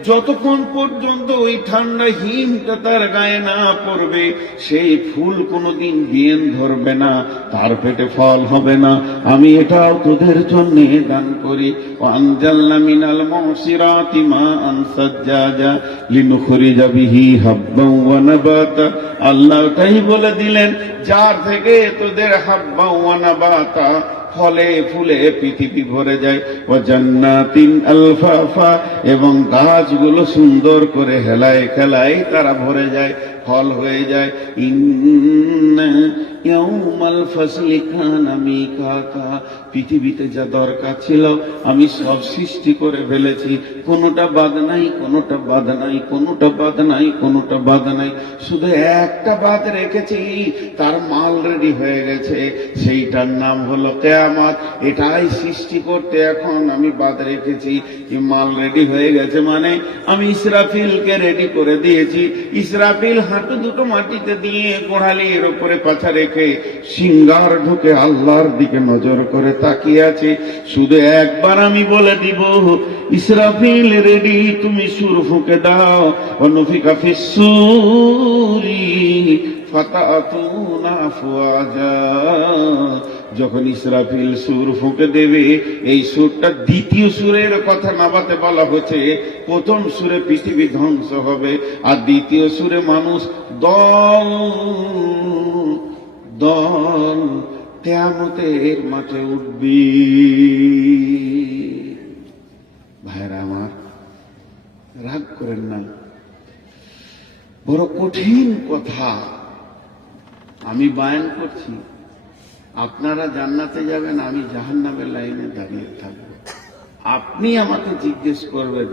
যতক্ষণ পর্যন্ত ওই ঠান্ডা হিমটা তার গায়ে না পড়বে, সেই ফুল কোনোদিন বিয়েন ধরবে না, তার পেটে ফল হবে না। আমি এটাও তোদের জন্য দান করি। আনজালনা মিনাল মুসিরাতি মাআন সাজ্জাজা লিনুখরিজা বিহি হাব্বান ওয়া নাবাতা, আল্লাহ তাই বলে দিলেন যার থেকে তোদের হাব্বা ওয়া নাবাতা, ফলে ফুলে পৃথিবী ভরে যায়। ও জান্নাতিন আলফাফা, এবং গাছগুলো সুন্দর করে হেলায় খেলায় তারা ভরে যায়। ফল হয়ে যায়। ইন্না ইয়াউমাল ফাসলি কানা মিকাতা, পৃথিবীতে যা দরকার ছিল আমি সব সৃষ্টি করে ফেলেছি, কোনোটা বাদ নাই, কোনোটা বাদ নাই, কোনোটা বাদ নাই, কোনোটা বাদ নাই, শুধু একটা বাদ রেখেছি, তার মাল রেডি হয়ে গেছে, সেইটার নাম হলো কিয়ামত। এটাই সৃষ্টি করতে এখন আমি বাদ রেখেছি। মাল রেডি হয়ে গেছে মানে আমি ইসরাফিলকে রেডি করে দিয়েছি। ইসরাফিল হাঁটু দুটো মাটিতে দিয়ে গোড়ালির উপরে পাছা রেখে সিংহার ঢুকে আল্লাহর দিকে নজর করে তাকিয়ে আছে। শুধু একবার আমি বলে দিব, ইসরাফিল রেডি, তুমি সুর ফুঁকে দাও। অনুফিকা ফিসসুরি ফাতাতুনা আফওয়াজা, যখন ইসরাফিল সুর ফুঁকে দেবে, এই সুরটা দ্বিতীয় সুরের কথা নাবাতে বলা হচ্ছে। প্রথম সুরে পৃথিবী ধ্বংস হবে, আর দ্বিতীয় সুরে মানুষ দল দল কিয়ামতের মাঠে উঠবে। ভাইরা আমার, রাগ করেন না, বড় কঠিন কথা আমি বয়ান করছি। আপনারা জান্নাতে যাবেন, আমি জাহান্নামের লাইনে দাঁড়িয়ে থাকবো। আপনি আমাকে জিজ্ঞেস করবেন,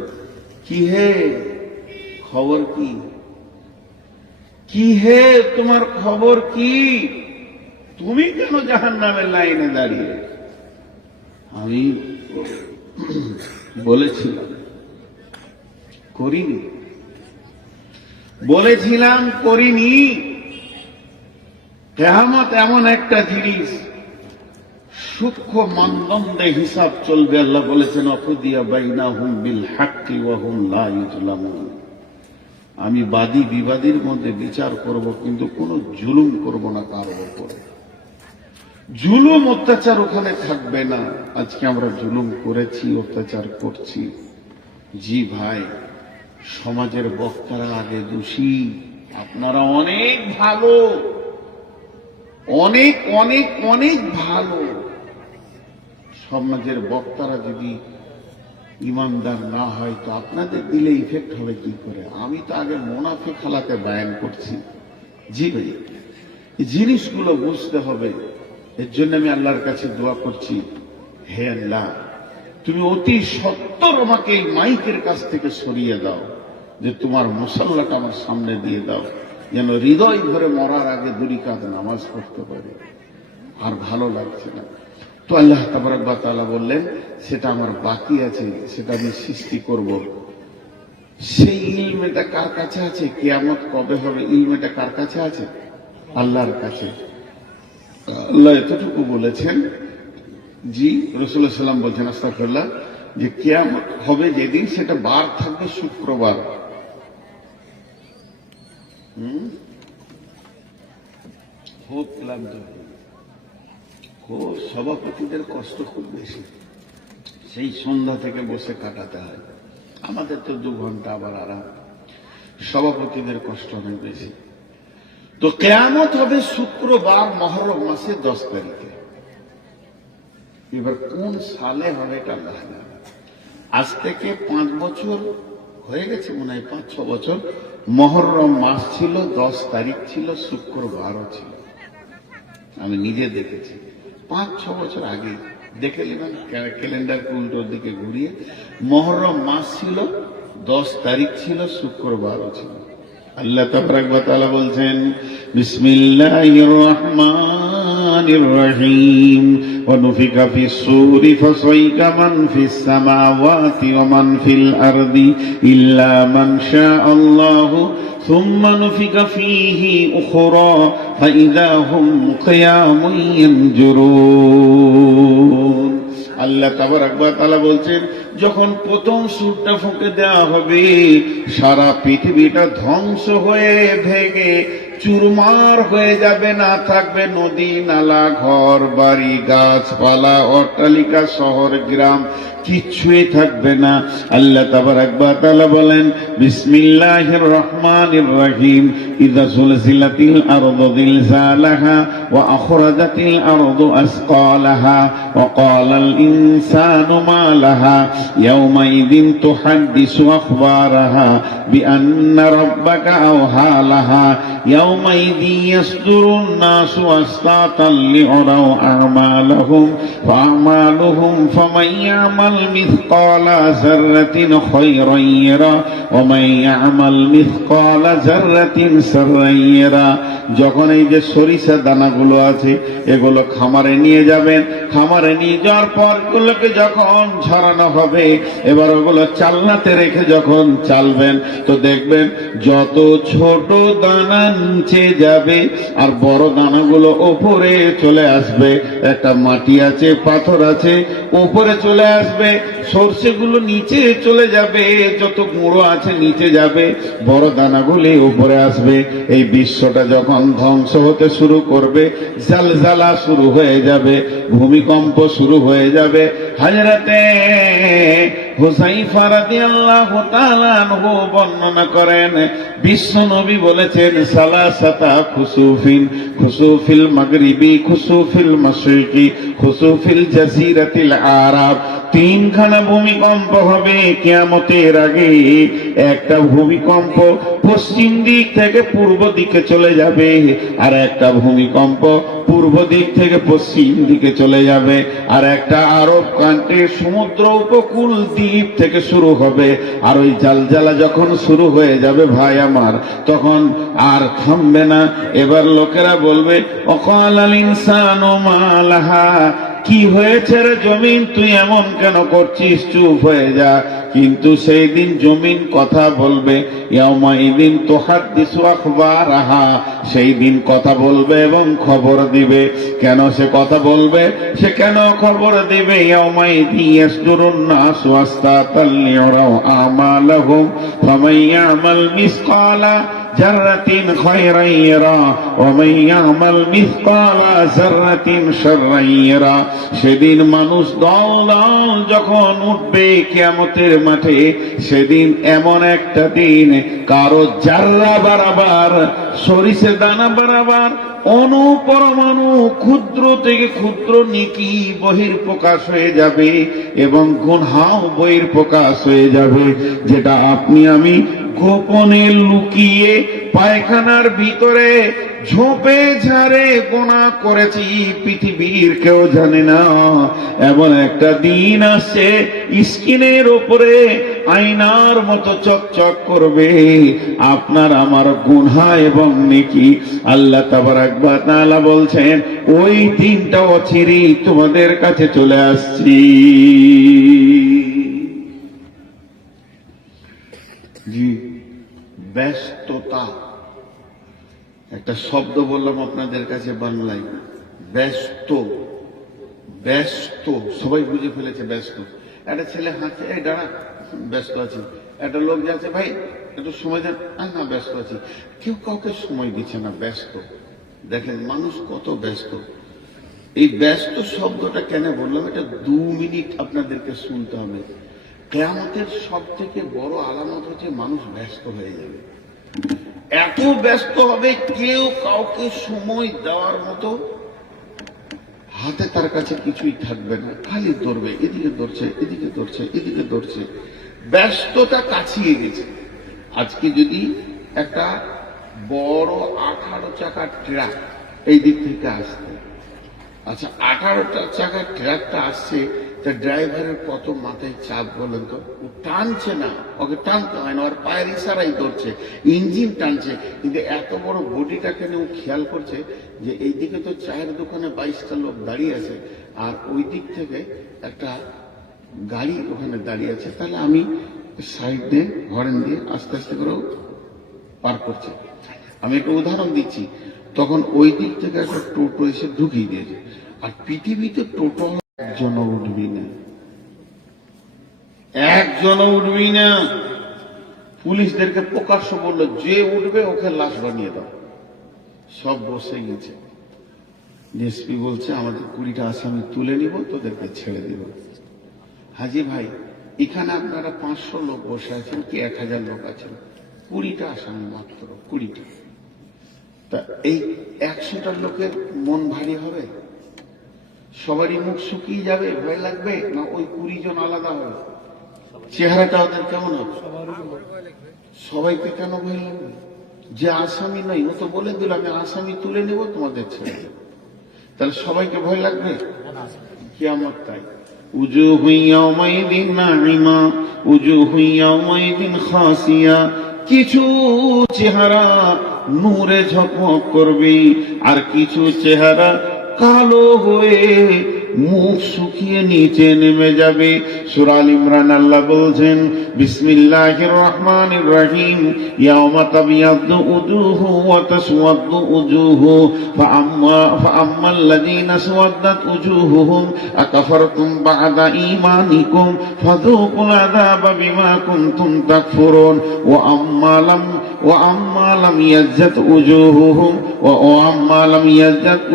কি হে খবর কি, কি হে তোমার খবর কি, তুমি কেন জাহান্নামের লাইনে দাঁড়িয়ে? আমি বলেছিলাম করিনি, বলেছিলাম করিনি। কিয়ামত এমন একটা জিনিস, সূক্ষ্ম মানদণ্ডে হিসাব চলবে। আল্লাহ বলেছেন, অকুদিয়া বাইনাহুম বিল হাক্কি ওয়া হুম লা ইউজলামুন, আমি বাদী বিবাদীর মধ্যে বিচার করব, কিন্তু কোনো জুলুম করব না কারোর উপরে। জুলুম অত্যাচার ওখানে থাকবে না। আজকে আমরা জুলুম করেছি, অত্যাচার করছি। জি ভাই, সমাজের বক্তারা আগে দোষী, আপনারা অনেক ভালো, অনেক অনেক অনেক ভালো। সমাজের বক্তারা যদি ইমানদার না হয় তো আপনাদের দিলে ইফেক্ট হবে কি করে? আমি তো আগে মুনাফিক হালাতে বয়ান করছি। জি ভাই, এই জিনিসগুলো বুঝতে হবে। এর জন্য আমি আল্লাহর কাছে দোয়া করছি, হে আল্লাহ, তুমি অতি সত্বর আমাকে এই মাইকের কাছ থেকে সরিয়ে দাও, যে তোমার মুসাল্লাটা আমার সামনে দিয়ে দাও, যেন হৃদয় ভরে মরার আগে দুই কাঁধ নামাজ পড়তে পারে। আর ভালো লাগছে না তো আল্লাহ তাবারক ওয়া তাআলা বললেন, সেটা আমার বাকি আছে, সেটা আমি সৃষ্টি করব। সেই ইলমেটা কার কাছে আছে? কিয়ামত কবে হবে ইলমেটা কার কাছে আছে? আল্লাহর কাছে। আল্লাহ এতটুকু বলেছেন, জি রাসূলুল্লাহ সাল্লাল্লাহু আলাইহি ওয়াসাল্লাম বলছেন, আস্তাগফিরুল্লাহ, যে কিয়ামত হবে যেদিন, সেটা বার থাকবে শুক্রবার। খুব ক্লান্ত, সভাপতিদের কষ্ট খুব বেশি, সেই সন্ধ্যা থেকে বসে কাটাতে হয়। আমাদের তো 2 ঘন্টা আবার আরাম, সভাপতিদের কষ্ট অনেক বেশি। তো কিয়ামত হবে শুক্রবার, মুহররম মাসের 10 তারিখে। এবার কোন সালে হবে এটা আল্লাহ জানে। আজ থেকে 5 বছর হয়ে গেছে, মনে হয় 5-6 বছর। মুহররম মাস ছিল, 10 তারিখ ছিল, শুক্রবারও ছিল। আমি নিজে দেখেছি 5-6 বছর আগে, দেখে নেবেন ক্যালেন্ডারকে উল্টোর দিকে ঘুরিয়ে। মুহররম মাস ছিল, 10 তারিখ ছিল, শুক্রবারও ছিল। আল্লাহ তাবারক ওয়া তাআলা বলছেন, বিসমিল্লাহির রহমানির রহিম, ওয়া নুফিকা ফিস সূরি ফাসাইকা মান ফিস সামাওয়াতি ওয়া মান ফিল আরদি ইল্লা মান শাআল্লাহু সুম্মা নুফিকা ফীহি উখরা ফাইযা হুম কিয়ামুন ইয়ানজুরুন। আল্লাহ তাবারক ওয়া তাআলা বলছেন, যখন প্রথম সুরটা ফুঁকে দেওয়া হবে, সারা পৃথিবীটা ধ্বংস হয়ে ভেঙে চুরমার হয়ে যাবে, না থাকবে নদী নালা, ঘর বাড়ি, গাছপালা, অট্টালিকা, শহর গ্রাম, কিচ্ছুই থাকবে না। আল্লাহ তাবারাক ওয়া তাআলা বলেন, বিসমিল্লাহির রহমানির রহিম, ইযা যুলজিলাতিল আরদু জিলজালাহা ওয়া আখরাজাতিল আরদু আসকালাহা ওয়া ক্বালাল ইনসানু মা লাহা ইয়াওমাইযিন তুহাদ্দিসু আখবারাহা বিআন্না রাব্বাকা আওহা লাহা ইয়াওমাইযিন ইয়াসদুরুন নাসু আসতাতান লিউরাউ আমালাহুম ফাআমালুহুম ফামান ইয়ামাল মিসকালা যাররাতিন খায়রান ইয়ারা ওয়া মান ইয়ামাল মিসকালা যাররাতিন শাররান ইয়ারা। যখন এই যে সরিষা দানাগুলো আছে এগুলো খামারে নিয়ে যাবেন, খামারে নিয়ে যাওয়ার পর এগুলোকে যখন ঝরানো হবে, এবার ওগুলো চালনাতে রেখে যখন চালবেন তো দেখবেন যত ছোট দানা নিচে যাবে আর বড় দানাগুলো ওপরে চলে আসবে। একটা মাটি আছে, পাথর আছে, ওপরে চলে আসবে, সরষেগুলো নিচে চলে যাবে, যত গুঁড়ো আছে নিচে যাবে, বড় দানাগুলি উপরে আসবে। এই বিশ্বটা যখন ধ্বংস হতে শুরু করবে, জালজালা শুরু হয়ে যাবে, ভূমিকম্প শুরু হয়ে যাবে। হযরতে হুযায়ফা রাদিয়াল্লাহু তাআলা আনহু বর্ণনা করেন, বিশ্ব নবী বলেছেন, সালাসাতা খুসুফিন, খুসুফিল মাগরিবি, খুসুফিল মাশরিকি, খুসুফিল জাজিরাতিল আরাব। তিনখানা ভূমিকম্প হবে কিয়ামতের আগে। একটা ভূমিকম্প পশ্চিম দিক থেকে পূর্ব দিকে চলে যাবে, আর একটা ভূমিকম্প পূর্ব দিক থেকে পশ্চিম দিকে চলে যাবে, আর একটা আরব কান্ট্রির সমুদ্র উপকূল দ্বীপ থেকে শুরু হবে। আর ওই জালজালা যখন শুরু হয়ে যাবে ভাই আমার, তখন আর থামবে না। এবার লোকেরা বলবে, ওয়াকালাল ইনসানু মা লাহা, কি হয়েছে রে জমিন, তুই এমন কেন করছিস, চুপ হয়ে যা। কিন্তু সেই দিন জমিন কথা বলবে, ইয়াউমাইযিন তুহাদ্দিসু আখবারাহা, সেই দিন কথা বলবে এবং খবর দিবে। কেন সে কথা বলবে, সে কেন খবর দিবে? ইয়াউমাইযিন ইয়াসদুরুন নাসু আসতাতাল লিউরাউ আমালাহুম ফামান ইয়ামাল মিসকালা যাররাতিন খায়রান ইয়ারা ওয়া মান ইয়ামাল মিসকালা যাররাতিন শাররান ইয়ারা। সেদিন মানুষ দল দল যখন উঠবে কিয়ামতের মাঠে, সেদিন এমন একটা দিন, কারো জাররা বারাবার, সরিষা দানা বারাবার, অণু পরমাণু, ক্ষুদ্র থেকে ক্ষুদ্র নেকি বহির্প্রকাশ হয়ে যাবে এবং গুনাহ বহির্প্রকাশ হয়ে যাবে। যেটা আপনি আমি গোপনে লুকিয়ে পায়খানার ভিতরে ঝোপে ঝাড়ে গোনা করেছি, পৃথিবীর কেউ জানে না। এমন একটা দিন আসছে, স্ক্রিনের উপরে আয়নার মতো চকচক করবে আপনার আমার গুনাহ এবং নেকি। আল্লাহ তাবারাক ওয়া তাআলা বলছেন, ওই দিনটা অচিরেই তোমাদের কাছে চলে আসছি। জি, ব্যস্ততা একটা শব্দ বললাম আপনাদের কাছে বাংলায়, ব্যস্ত। ব্যস্ত সবাই বুঝে ফেলেছে ব্যস্ত। একটা ছেলে হাঁটছে, এই দাঁড়া, ব্যস্ত আছি। একটা লোক যাচ্ছে, ভাই একটু সময় দেন, না ব্যস্ত আছি। কেউ কাউকে সময় দিচ্ছে না, ব্যস্ত। দেখেন মানুষ কত ব্যস্ত। এই ব্যস্ত শব্দটা কেন বললাম, এটা 2 মিনিট আপনাদেরকে শুনতে হবে। কিয়ামতের সব থেকে বড় আলামত হচ্ছে মানুষ ব্যস্ত হয়ে যাবে। এত ব্যস্ত হবে, কেউ কাউকে সময় দেওয়ার মতো হাতে তার কাছে কিছুই থাকবে না, খালি দৌড়বে, এদিকে দৌড়ছে, এদিকে দৌড়ছে, এদিকে দৌড়ছে। ব্যস্ততা কাছিয়ে গেছে। আজকে যদি একটা বড় 18 চাকার ট্রাক এই দিক থেকে আসতে, আচ্ছা 18 চাকার ট্রাকটা আসছে, তা ড্রাইভারের কত মাথায় চাপ বলেন তো? ও টানছে না, ওকে টানতে হয় না, ওর পায়ের ইশারাই ধরছে, ইঞ্জিন টানছে। কিন্তু এত বড় বডিটাকে ও খেয়াল করছে যে এইদিকে তো চায়ের দোকানে 22টা লোক দাঁড়িয়ে আছে, আর ওই দিক থেকে একটা গাড়ি ওখানে দাঁড়িয়ে আছে, তাহলে আমি সাইড দিয়ে হরেন দিয়ে আস্তে আস্তে করে পার করছে। আমি একটা উদাহরণ দিচ্ছি, তখন ওই দিক থেকে একটা টোটো এসে ঢুকিয়ে দিয়েছে। আর পৃথিবীতে টোটো একজনও উঠবি না, একজনও উঠবি না। পুলিশদেরকে প্রকাশ্য বললো, যে উঠবে ওকে লাশ বানিয়ে দাও। সব বসে গেছে। ডিএসপি বলছে, আমাদের 20টা আসামি তুলে নিব, তোদেরকে ছেড়ে দিব। হাজি ভাই, এখানে আপনারা 500 লোক বসে আছেন কি 1000 লোক আছেন, 20টা আসামি মাত্র, 20টা। তা এই 100টা লোকের মন ভারী হবে? সবারই মুখ শুকিয়ে যাবে, ভয় লাগবে? না ওই 20 জন আলাদা হবে? চেহারাটা ওদের কেমন হবে? সবাইকে কেন ভয় লাগবে? যে আসামি নাই ও তো বলে দিল আমি আসামি তুলে নেব, তোমাদের ছেড়ে দেব। তাহলে সবাইকে ভয় লাগবে? কিয়ামত তাই। উজুহু ইয়াওমাইদিন নাঈমা উজুহু ইয়াওমাইদিন খাসিয়া, কিছু চেহারা নূরে ঝকমক করবে আর কিছু চেহারা কালো হয়ে মুখ শুকিয়ে নিচে নেমে যাবে। সূরা আল ইমরান আল্লাহ বলছেন বিসমিল্লাহির রহমানির রহিম, ইয়াওমা তাবিয়াদ্দু উজুহু ওয়া তাসওয়াদ্দু উজুহু ফাআম্মাল্লাযীনা সাওয়াদ্দাত উজুহুহুম আকাফারতুম বা'দা ঈমানিকুম ফাযূকুল আযাবা বিমা কুনতুম তাকফুরুন ওয়া আম্মা লাম ইয়াজ্জাত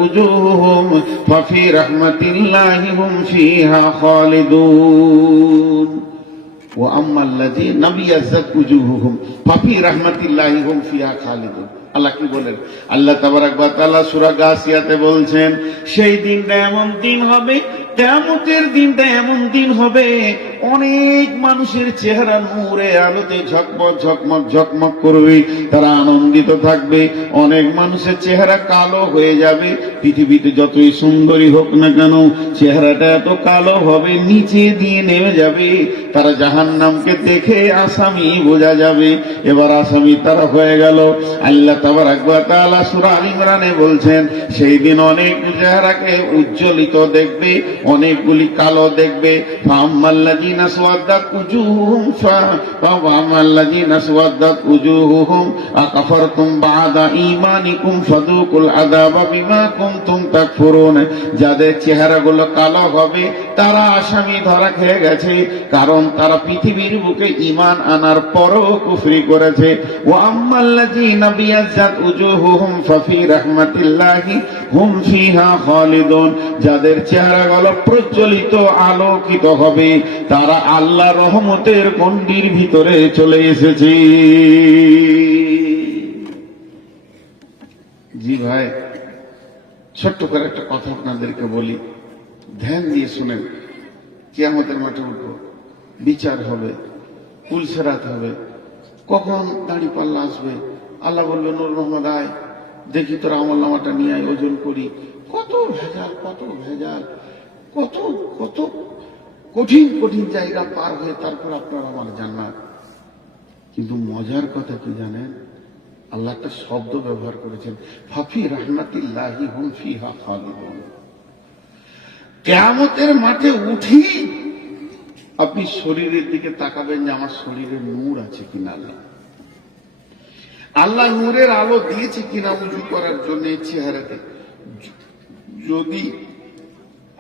উজুহুহুম ফাফি রাহমাতিল্লাহি হুম ফিহা খালিদুন ওয়া আম্মাল্লাযীনা লাম ইয়াজ্জাত উজুহুহুম ফাফি রাহমাতিল্লাহি হুম ফিহা খালিদুন। আল্লাহ কি বলেন? আল্লাহ তাবারাক ওয়া তাআলা সূরা গাসিয়াতে বলছেন সেই দিনটা এমন দিন হবে, কিয়ামতের দিনটা এমন দিন হবে, অনেক মানুষের চেহারা নূরে আলোতে ঝকমক ঝকমক ঝকমক করবে, তারা আনন্দিত থাকবে। অনেক মানুষের চেহারা কালো হয়ে যাবে, পৃথিবীতে যতই সুন্দরী হোক না কেন চেহারাটা এত কালো হবে নিচে দিয়ে নেমে যাবে, তারা জাহান্নামকে দেখে আসামি বোঝা যাবে। এবার আসামি তারা হয়ে গেল। আল্লাহ তাবারাক ওয়া তাআলা সূরা আল ইমরানে বলছেন সেই দিন অনেক চেহারাকে উজ্জ্বলিত দেখবে, অনেকগুলি কালো দেখবে। ফাআম্মাল্লাযীনা সাওয়াদ্দাত উজুহুহুম আকাফারতুম বা'দা ঈমানিকুম ফাযূকুল আযাবা বিমা কুনতুম তাকফুরুন, যাদের চেহারাগুলো কালো হবে তারা আসামি ধরা খেয়ে গেছে, কারণ তারা পৃথিবীর বুকে ঈমান আনার পরও কুফরি করেছে। ওয়া আম্মাল্লাযীনা বিয়াজ্জাত উজুহুহুম ফাফি রাহমাতিল্লাহি হুম ফিহা খালিদুন, যাদের চেহারাগুলো প্রজ্বলিত আলোকিত হবে তারা আল্লাহর রহমতের গণ্ডির ভিতরে চলে এসেছে। জি ভাই, ছোট্ট করে একটা কথা আপনাদেরকে বলি, ধ্যান দিয়ে শুনেন। কিয়ামতের মাঠে উঠবো, বিচার হবে, পুলসেরাত হবে, কখন দাঁড়িপাল্লা আসবে? আল্লাহ বলবে নূর মোহাম্মদ আয় দেখি তোর আমলনামাটা নিয়ে আয়, ওজন করি। কত ভেজাল, কত ভেজাল, কত কত কঠিন কঠিন জায়গা পার হয়ে তারপর আপনার আমার জান্নাত। কিন্তু মজার কথা কি জানেন? আল্লাহ একটা শব্দ ব্যবহার করেছেন, ফাফি রাহমাতিল্লাহি হুম ফিহা খালিদুন। কিয়ামতের মাঠে উঠি আপনি শরীরের দিকে তাকাবেন যে আমার শরীরে নূর আছে কিনা, আল্লাহ নূরের আলো দিয়েছে কিনা উজু করার জন্য চেহারাতে। যদি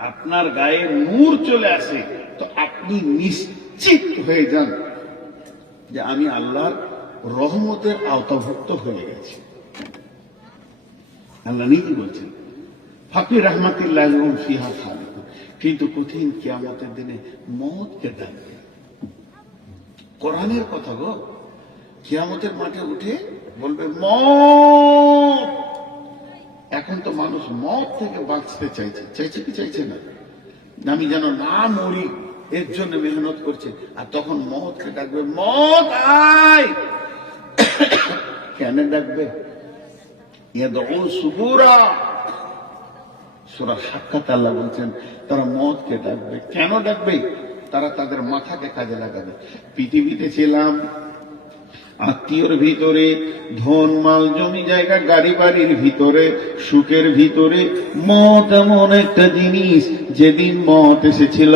আপনার গায়ে নূর চলে আসে তো আপনি নিশ্চিত হয়ে যান যে আমি আল্লাহর রহমতের আওতাভুক্ত হয়ে গেছি। আল্লাহ নিজে বলছেন ফাফি রাহমাতিল্লাহি হুম ফিহা খালিদুন। কিন্তু কঠিন কিয়ামতের দিনে মওতকে ডাকবে, কোরআনের কথা গো। কিয়ামতের মাঠে উঠে বলবে মওত। এখন তো মানুষ মওত থেকে বাঁচতে চাইছে, চাইছে কি চাইছে না? আমি যেন না মরি এর জন্য মেহনত করছে। আর তখন মওতকে ডাকবে, মওত আয়। কেন ডাকবে? ইয়াদউ সুবুরা, সূরা সাক্কাত আল্লাহ বলছেন তারা মওতকে ডাকবে। কেন ডাকবে? তারা তাদের মাথাকে কাজে লাগাবে। পৃথিবীতে ছিলাম আত্মীয়র ভিতরে, ধন মাল জমি জায়গা গাড়ি বাড়ির ভিতরে, সুখের ভিতরে। মওত এমন একটা জিনিস, যেদিন মওত এসেছিল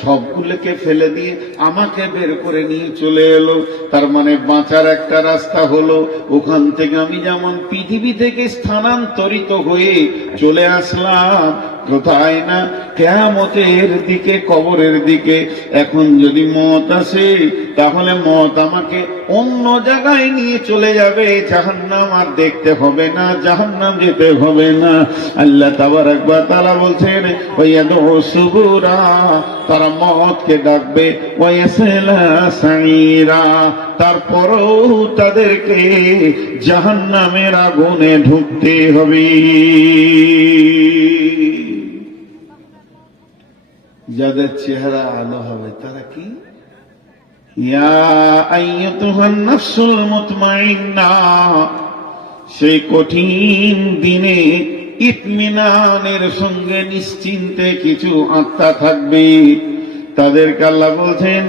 সবগুলোকে ফেলে দিয়ে আমাকে বের করে নিয়ে চলে এলো। তার মানে বাঁচার একটা রাস্তা হলো। ওখান থেকে আমি যেমন পৃথিবী থেকে স্থানান্তরিত হয়ে চলে আসলাম, কোথায় না কিয়ামতের দিকে, কবরের দিকে। এখন যদি মত আসে তাহলে মত আমাকে অন্য জায়গায় নিয়ে চলে যাবে, জাহান্নাম আর দেখতে হবে না, জাহান্নাম যেতে হবে না। আল্লাহ তাবারক ওয়া তাআলা বলছেন ওয়ায়াদউ সুবুরা, তারা মতকে ডাকবে, ওয়ায়াসলা সাইরা, তারপরেও তাদেরকে জাহান্নামের আগুনে ঢুকতে হবে। যাদের চেহারা আলো হবে তারা কি? ইয়া আইয়াতুহান নাফসুল মুতমাইন্না, সেই কঠিন দিনে ইতমিনানের সঙ্গে নিশ্চিন্তে কিছু আত্মা থাকবে, তাদেরকে আল্লাহ বলছেন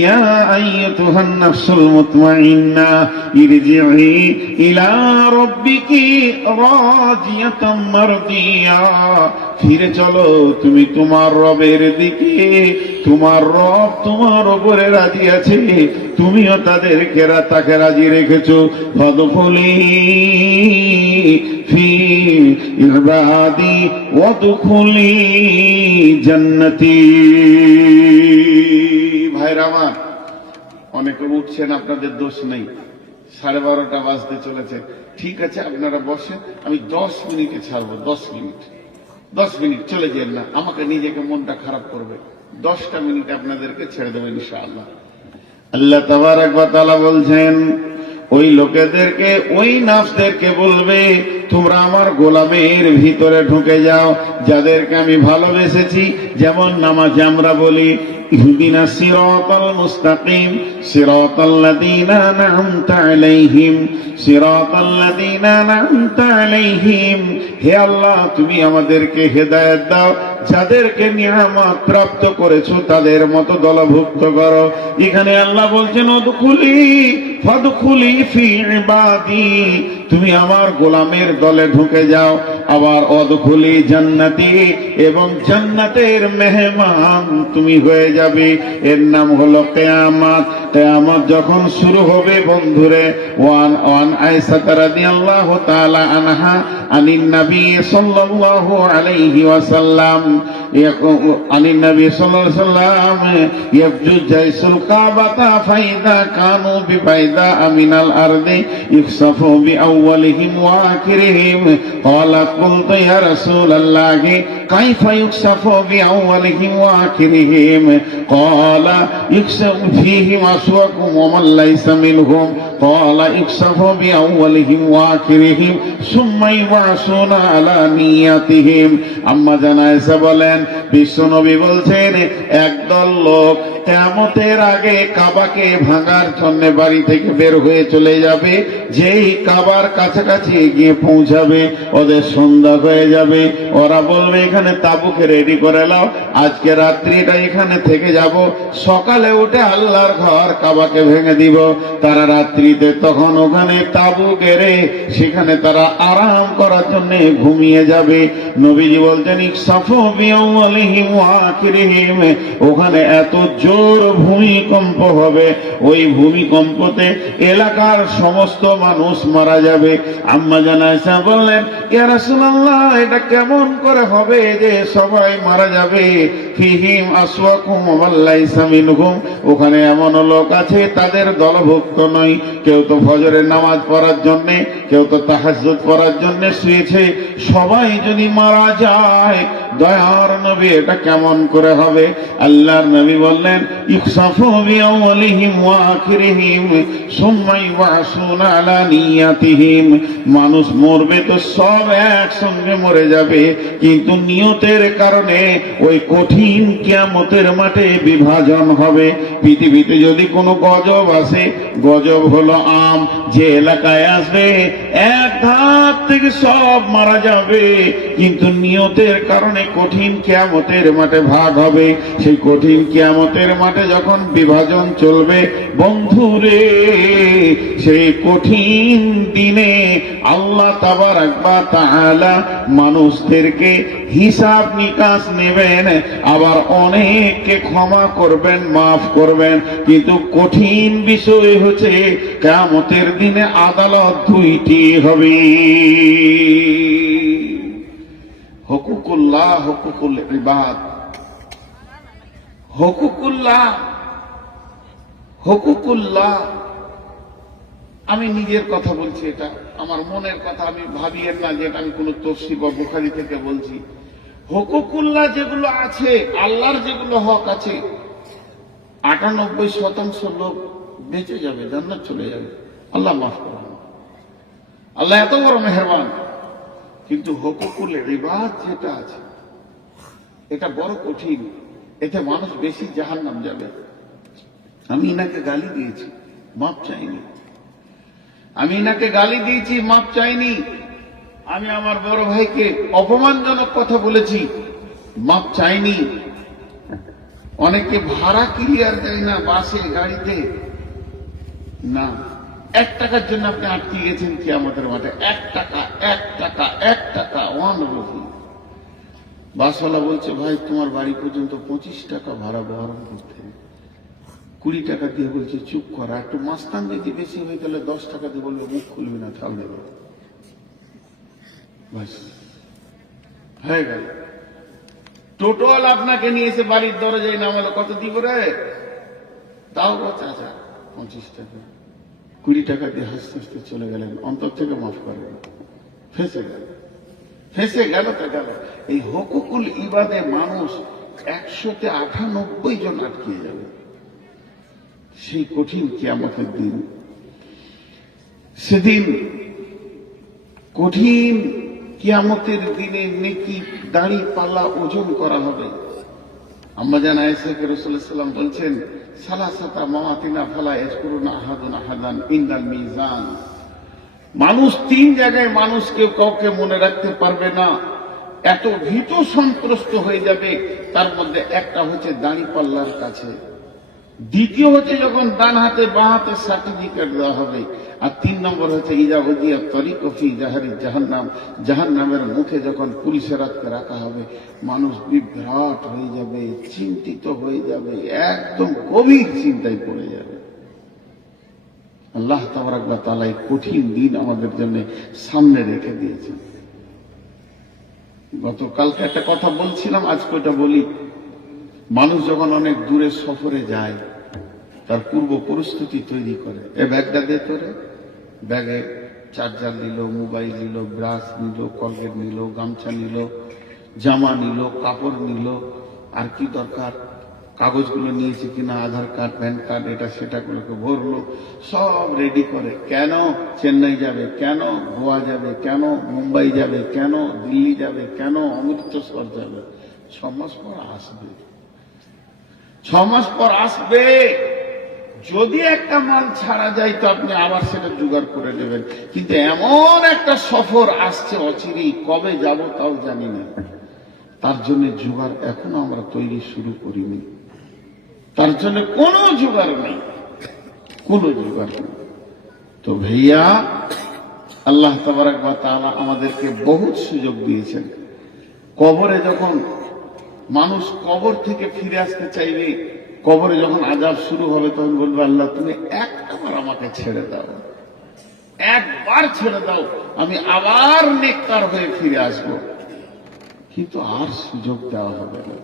ইয়া আইয়াতুহান নাফসুল মুতমাইন্না ইরজিই ইলা রাব্বিকি রাজিয়াতাম মারদিয়া, ফিরে চলো তুমি তোমার রবের দিকে, তোমার রব তোমার উপরে রাজি আছে, তুমিও তাদেরকে তাকে রাজি রেখেছো। ফাদখুলি ফি ইবাদি ওয়াদখুলি জান্নাতি। ভাইরা আমার, অনেকে উঠছেন, আপনাদের দোষ নেই, 12:30 বাজতে চলেছে। ঠিক আছে, আপনারা বসেন, আমি 10 মিনিটে ছাড়বো। 10 মিনিট চলে যান না, আমাকে নিজেকে মনটা খারাপ করবে। 10টা মিনিট আপনাদেরকে ছেড়ে দেবেন ইনশাআল্লাহ। আল্লাহ তাবারক ওয়া তাআলা বলছেন ওই লোকেদেরকে, ওই নাফসদেরকে বলবে তোমরা আমার গোলামের ভিতরে ঢুকে যাও, যাদেরকে আমি ভালোবেসেছি। যেমন নামাজে আমরা বলি ইহদিনা সিরাতাল মুস্তাকিম সিরাতাল্লাযীনা আন'আমতা আলাইহিম সিরাতাল্লাযীনা আন'আমতা আলাইহিম, হে আল্লাহ তুমি আমাদেরকে হেদায়েত দাও, যাদেরকে নিয়ামত প্রাপ্ত করেছো তাদের মতো দলভুক্ত করো। এখানে আল্লাহ বলছেন উদখুলি ফাদখুলি ফি ইবাদি, তুমি আমার গোলামের দলে ঢুকে যাও। আবার উদখুলি জান্নাতি, এবং জান্নাতের মেহমান তুমি হয়ে যাবে। এর নাম হলো কিয়ামত। কিয়ামত যখন শুরু হবে বন্ধুরে, ওয়ান আয়েশা রাদিয়াল্লাহু তাআলা আনহা আনিন নবী সাল্লাল্লাহু আলাইহি ওয়াসাল্লাম আনিন নবী সাল্লাল্লাহু আলাইহি ওয়াসাল্লাম ইয়াফজু জাইসুল কাবাতা ফাইদা কানু বিফাইদা আমিনাল আরদি ইখসাফু বিআউয়ালিহিম ওয়া আখিরিহিম ক্বালা কুলতু ইয়া রাসূলাল্লাহ কাইফা ইখসাফু বিআউয়ালিহিম ওয়া আখিরিহিম ক্বালা ইখসাফু ফীহিম আসওয়াকুম ওয়া মান লাইসা মিনহুম ক্বালা ইখসাফু বিআউয়ালিহিম ওয়া আখিরিহিম সুম্মা ইউবাসুনা আলা নিয়াতিহিম। আম্মা জান আয়েশা বলেন বিশ্বনবী বলছেন একদল লোক কিয়ামতের আগে কাবাকে ভাঙার জন্য বাড়ি থেকে বের হয়ে চলে যাবে। যেই কাবার কাছাকাছি গিয়ে পৌঁছাবে ওদের সন্ধ্যা হয়ে যাবে। ওরা বলবে এখানে তাবুকে রেডি করে নাও, আজকে রাত্রিটা এখানে থেকে যাব, সকালে উঠে আল্লাহর ঘর কাবাকে ভেঙে দিব। তারা রাত্রিতে তখন ওখানে তাবু গেড়ে সেখানে তারা আরাম করার জন্য ঘুমিয়ে যাবে। নবীজি বলছেন ইকসাফু বিআউয়ালিহিম ওয়া আখিরিহিম, ওখানে এত জোর ভূমিকম্প হবে, ওই ভূমিকম্পতে এলাকার সমস্ত মানুষ মারা যাবে। আম্মা জান আয়েশা বললেন ইয়া রাসূলুল্লাহ এটা কেমন করে হবে যে সবাই মারা যাবে? ফীহিম আসওয়াকুম ওয়া লাইসা মিনহুম, ওখানে এমন লোক আছে তাদের দলভুক্ত নয়। কেউ তো ফজরের নামাজ পড়ার জন্য, কেউ তো তাহাজ্জুদ পড়ার জন্য শুয়েছে। সবাই যদি মারা যায় দয়ার নবী এটা কেমন করে হবে? আল্লাহর নবী বললেন ইখসাফু বিআউয়ালিহিম ওয়া আখিরিহিম সুম্মা ইউবাসুনা আলা নিয়াতিহিম, মানুষ মরবে তো সব একসঙ্গে মরে যাবে, কিন্তু নিয়তের কারণে ওই কঠিন কিয়ামতের মাঠে বিভাজন হবে। পৃথিবীতে যদি কোনো গজব আসে, গজব হলো আম, যে এলাকায় আসবে এক ধাপ থেকে সব মারা যাবে, কিন্তু নিয়তের কারণে কঠিন কিয়ামতের মাঠে ভাগ হবে। সেই কঠিন কিয়ামতের মাঠে যখন বিভাজন চলবে বন্ধুরে, সেই কঠিন দিনে আল্লাহ তাবারক ওয়া তাআলা মানুষদেরকে হিসাব নিকাশ নেবেন, আবার অনেককে ক্ষমা করবেন, মাফ করবেন। কিন্তু কঠিন বিষয় হচ্ছে কিয়ামতের দিনে আদালত দুইটি হবে। হকুকুল্লাহ, হকুকুল ইবাদ, হকুকুল্লাহ, হকুকুল্লাহ। আমি নিজের কথা বলছি, এটা আমার মনের কথা, আমি ভাবিয়েন না যে এটা আমি কোন তফসির বা বুখারী থেকে বলছি। হকুকুল্লাহ যেগুলো আছে, আল্লাহর যেগুলো হক আছে, 98% লোক বেঁচে যাবে, জান্নাত চলে যাবে, আল্লাহ মাফ করবেন। আল্লাহ এত বড় মেহেরবান। কিন্তু হকুকুল ইবাদ যেটা আছে, এটা বড় কঠিন, এতে মানুষ বেশি জাহান্নাম যাবে। আমি ইনাকে গালি দিয়েছি, মাপ চাইনি। আমি ইনাকে গালি দিয়েছি, মাপ চাইনি। আমি আমার বড় ভাইকে অপমানজনক কথা বলেছি, মাপ চাইনি। অনেকে ভাড়া ক্লিয়ার দেয় না বাসে, গাড়িতে, না 1 টাকার জন্য আপনি আটকে গেছেন কিয়ামতের মাঠে। 1 টাকা, 1 টাকা, 1 টাকা, 1 রুপি। বাসওয়ালা বলছে, ভাই তোমার বাড়ি পর্যন্ত 25 টাকা ভাড়া বহন করতে, 20 টাকা দিয়ে বলছে চুপ করা। একটু মাস্তান যদি বেশি হয়ে গেলে 10 টাকা দিয়ে বলবে মুখ খুলবি না, থামবে, বাস হয়ে গেল। টোটাল আপনাকে নিয়ে এসে বাড়ির দরজায় নামালো, কত দিব রে? তাও চাচা 25 টাকা। 20 টাকা দিয়ে হাসতে হাসতে চলে গেলেন, অন্তর থেকে মাফ করবেন। ফেসে গেল, ফেসে গেল তো গেল। এই হকুকুল ইবাদে মানুষ 198 জন আটকে যাবে সেই কঠিন কিয়ামতের দিন। সেদিন কঠিন কিয়ামতের দিনে নেকি দাড়ি পাল্লা ওজন করা হবে। আম্মা জান আয়েশা রাসূলুল্লাহ সাল্লাল্লাহু আলাইহি ওয়াসাল্লাম বলছেন, সালাসাতা মাওয়াতিনা ফালা ইয়াজকুরুনা আহাদুন আহাদান ইনদাল মিজান। মানুষ 3 জায়গায় মানুষকে কাউকে মনে রাখতে পারবে না, এত ভীত সন্ত্রস্ত হয়ে যাবে। তার মধ্যে একটা হচ্ছে দাড়ি পাল্লার কাছে, দ্বিতীয় হচ্ছে যখন ডান হাতে বাঁ হাতে সার্টিফিকেট দেওয়া হবে, আর 3 নম্বর হচ্ছে ইজা উদিয়া তরিক ফি জাহারি জাহান্নাম, জাহান্নামের মুখে যখন পুলিশেরাতকে রাখা হবে, মানুষ বিভ্রাট হয়ে যাবে, চিন্তিত হয়ে যাবে, একদম গভীর চিন্তায় পড়ে যাবে। আল্লাহ তাবারাক ওয়া তাআলা এই কঠিন দিন আমাদের জন্য সামনে রেখে দিয়েছেন। গতকালকে একটা কথা বলছিলাম, আজকে ওটা বলি। মানুষ যখন অনেক দূরে সফরে যায়, তার পূর্ব পরিস্থিতি তৈরি করে। এ ব্যাগটা দিয়ে তোরে, ব্যাগে চার্জার নিল, মোবাইল নিল, ব্রাশ নিল, কলগেট নিল, গামছা নিল, জামা নিল, কাপড় নিল, আর কি দরকার, কাগজগুলো নিয়েছে কিনা, আধার কার্ড, প্যান কার্ড, এটা সেটা গুলোকে ভরলো, সব রেডি করে। কেন? চেন্নাই যাবে, কেন গোয়া যাবে, কেন মুম্বাই যাবে, কেন দিল্লি যাবে, কেন অমৃতসর যাবে। 6 মাস পর আসবে, 6 মাস পর আসবে। যদি একটা মাল ছাড়া যায় তো আপনি আবার সেটা জোগাড় করে নেবেন, কিন্তু এমন একটা সফর আসছে অচিরেই, কবে যাব তাও জানি না। তার জন্য জোগাড় এখনো আমরা তৈরি শুরু করিনি, তার জন্য কোনো জোগাড় নেই, কোনো জোগাড় নেই। তো ভাইয়া, আল্লাহ তাবারাক ওয়া তাআলা আমাদেরকে বহুত সুযোগ দিয়েছেন। কবরে যখন মানুষ কবর থেকে ফিরে আসতে চাইবে, কবরে যখন আযাব শুরু হবে, তখন বলবে, আল্লাহ তুমি একবার আমাকে ছেড়ে দাও, একবার ছেড়ে দাও, আমি আবার নেককার হয়ে ফিরে আসবো। কিন্তু আর সুযোগ দেওয়া হবে না,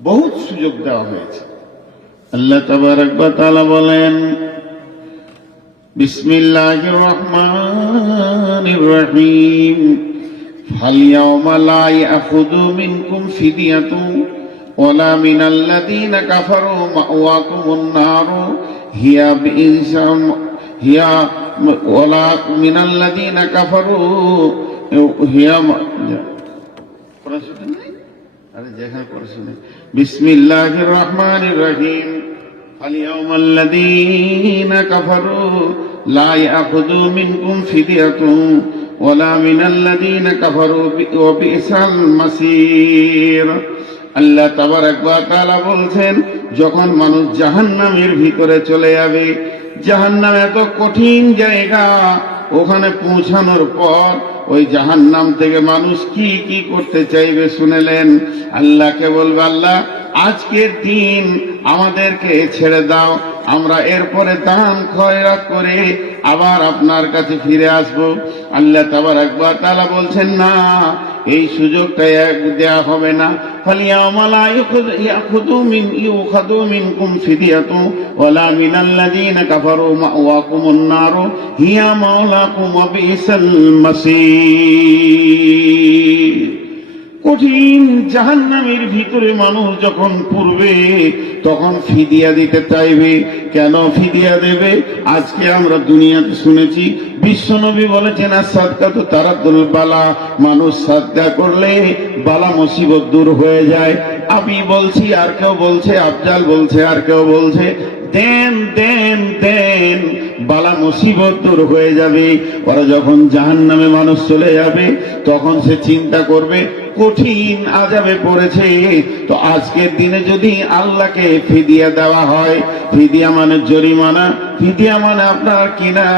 বহুত সুযোগ দেওয়া হয়েছে। আল্লাহ তাবারাক ওয়া তাআলা বলেন, বিসমিল্লাহির রহমানির রহিম, ফালইয়াওমা লা ইয়াখুযু মিনকুম ফিদিয়াতুন ওয়ালা মিনাল্লাযীনা কাফারু মাওয়াকুমুন নার হিয়া বিইসাম হিয়া ওয়ালা মিনাল্লাযীনা কাফারু হিয়া। আরে যেখানে পড়াশোনা, বিসমিল্লাহির রহমানির রহিম, ফালইয়াওমাল লাযীনা কাফারু লা ইয়াখুযু মিনকুম ফিদিয়াতুন ওয়ালা মিনাল্লাযীনা কাফারু ওয়া বিইসাল মাসীর। আল্লাহ তাবারাক ওয়া তাআলা বলছেন, যখন মানুষ জাহান্নামের ভিতরে চলে যাবে, জাহান্নাম এত কঠিন জায়গা, ওখানে পৌঁছানোর পর ওই জাহান্নাম থেকে মানুষ কি কি করতে চাইবে শুনেলেন। আল্লাহকে বলবে, আল্লাহ আজকের দিন আমাদেরকে ছেড়ে দাও, আমরা এরপরে দান খয়রাত করে আবার আপনার কাছে ফিরে আসব। আল্লাহ তাবারাক ওয়া তাআলা বলছেন না, এই সুযোগটা দেয়া হবে না। ফালিয়াউমা লা ইউখাযু মিনকুম ফিদিয়াতুন ওয়ালা মিনাল্লাযীনা কাফারু মাওয়াকুমুন নারু হিয়া মাওলাকুম ওয়া বিসাল মাসীর। কঠিন জাহান্নামের ভিতরে মানুষ যখন পড়বে তখন ফিদিয়া দিতে চাইবে। কেন ফিদিয়া দেবে? আজকে আমরা দুনিয়াতে শুনেছি বিশ্বনবী বলেছেন সাদকাতু তারাদ্দুল বালা, মানুষ সাদকা করলে বালা মুসিবত দূর হয়ে যায়। আমি বলছি, আর কেউ বলছে, আফজাল বলছে, আর কেউ বলছে, দেন দেন দেন, বালা মুসিবত দূর হয়ে যাবে। ওরা যখন জাহান্নামে মানুষ চলে যাবে তখন সে চিন্তা করবে কঠিন আযাবে পড়েছে। তো আজকের দিনে যদি আল্লাহকে ফিদিয়া দেওয়া হয়, ফিদিয়া মানে জরিমানা, ফিদিয়া মানে আপনার কিনা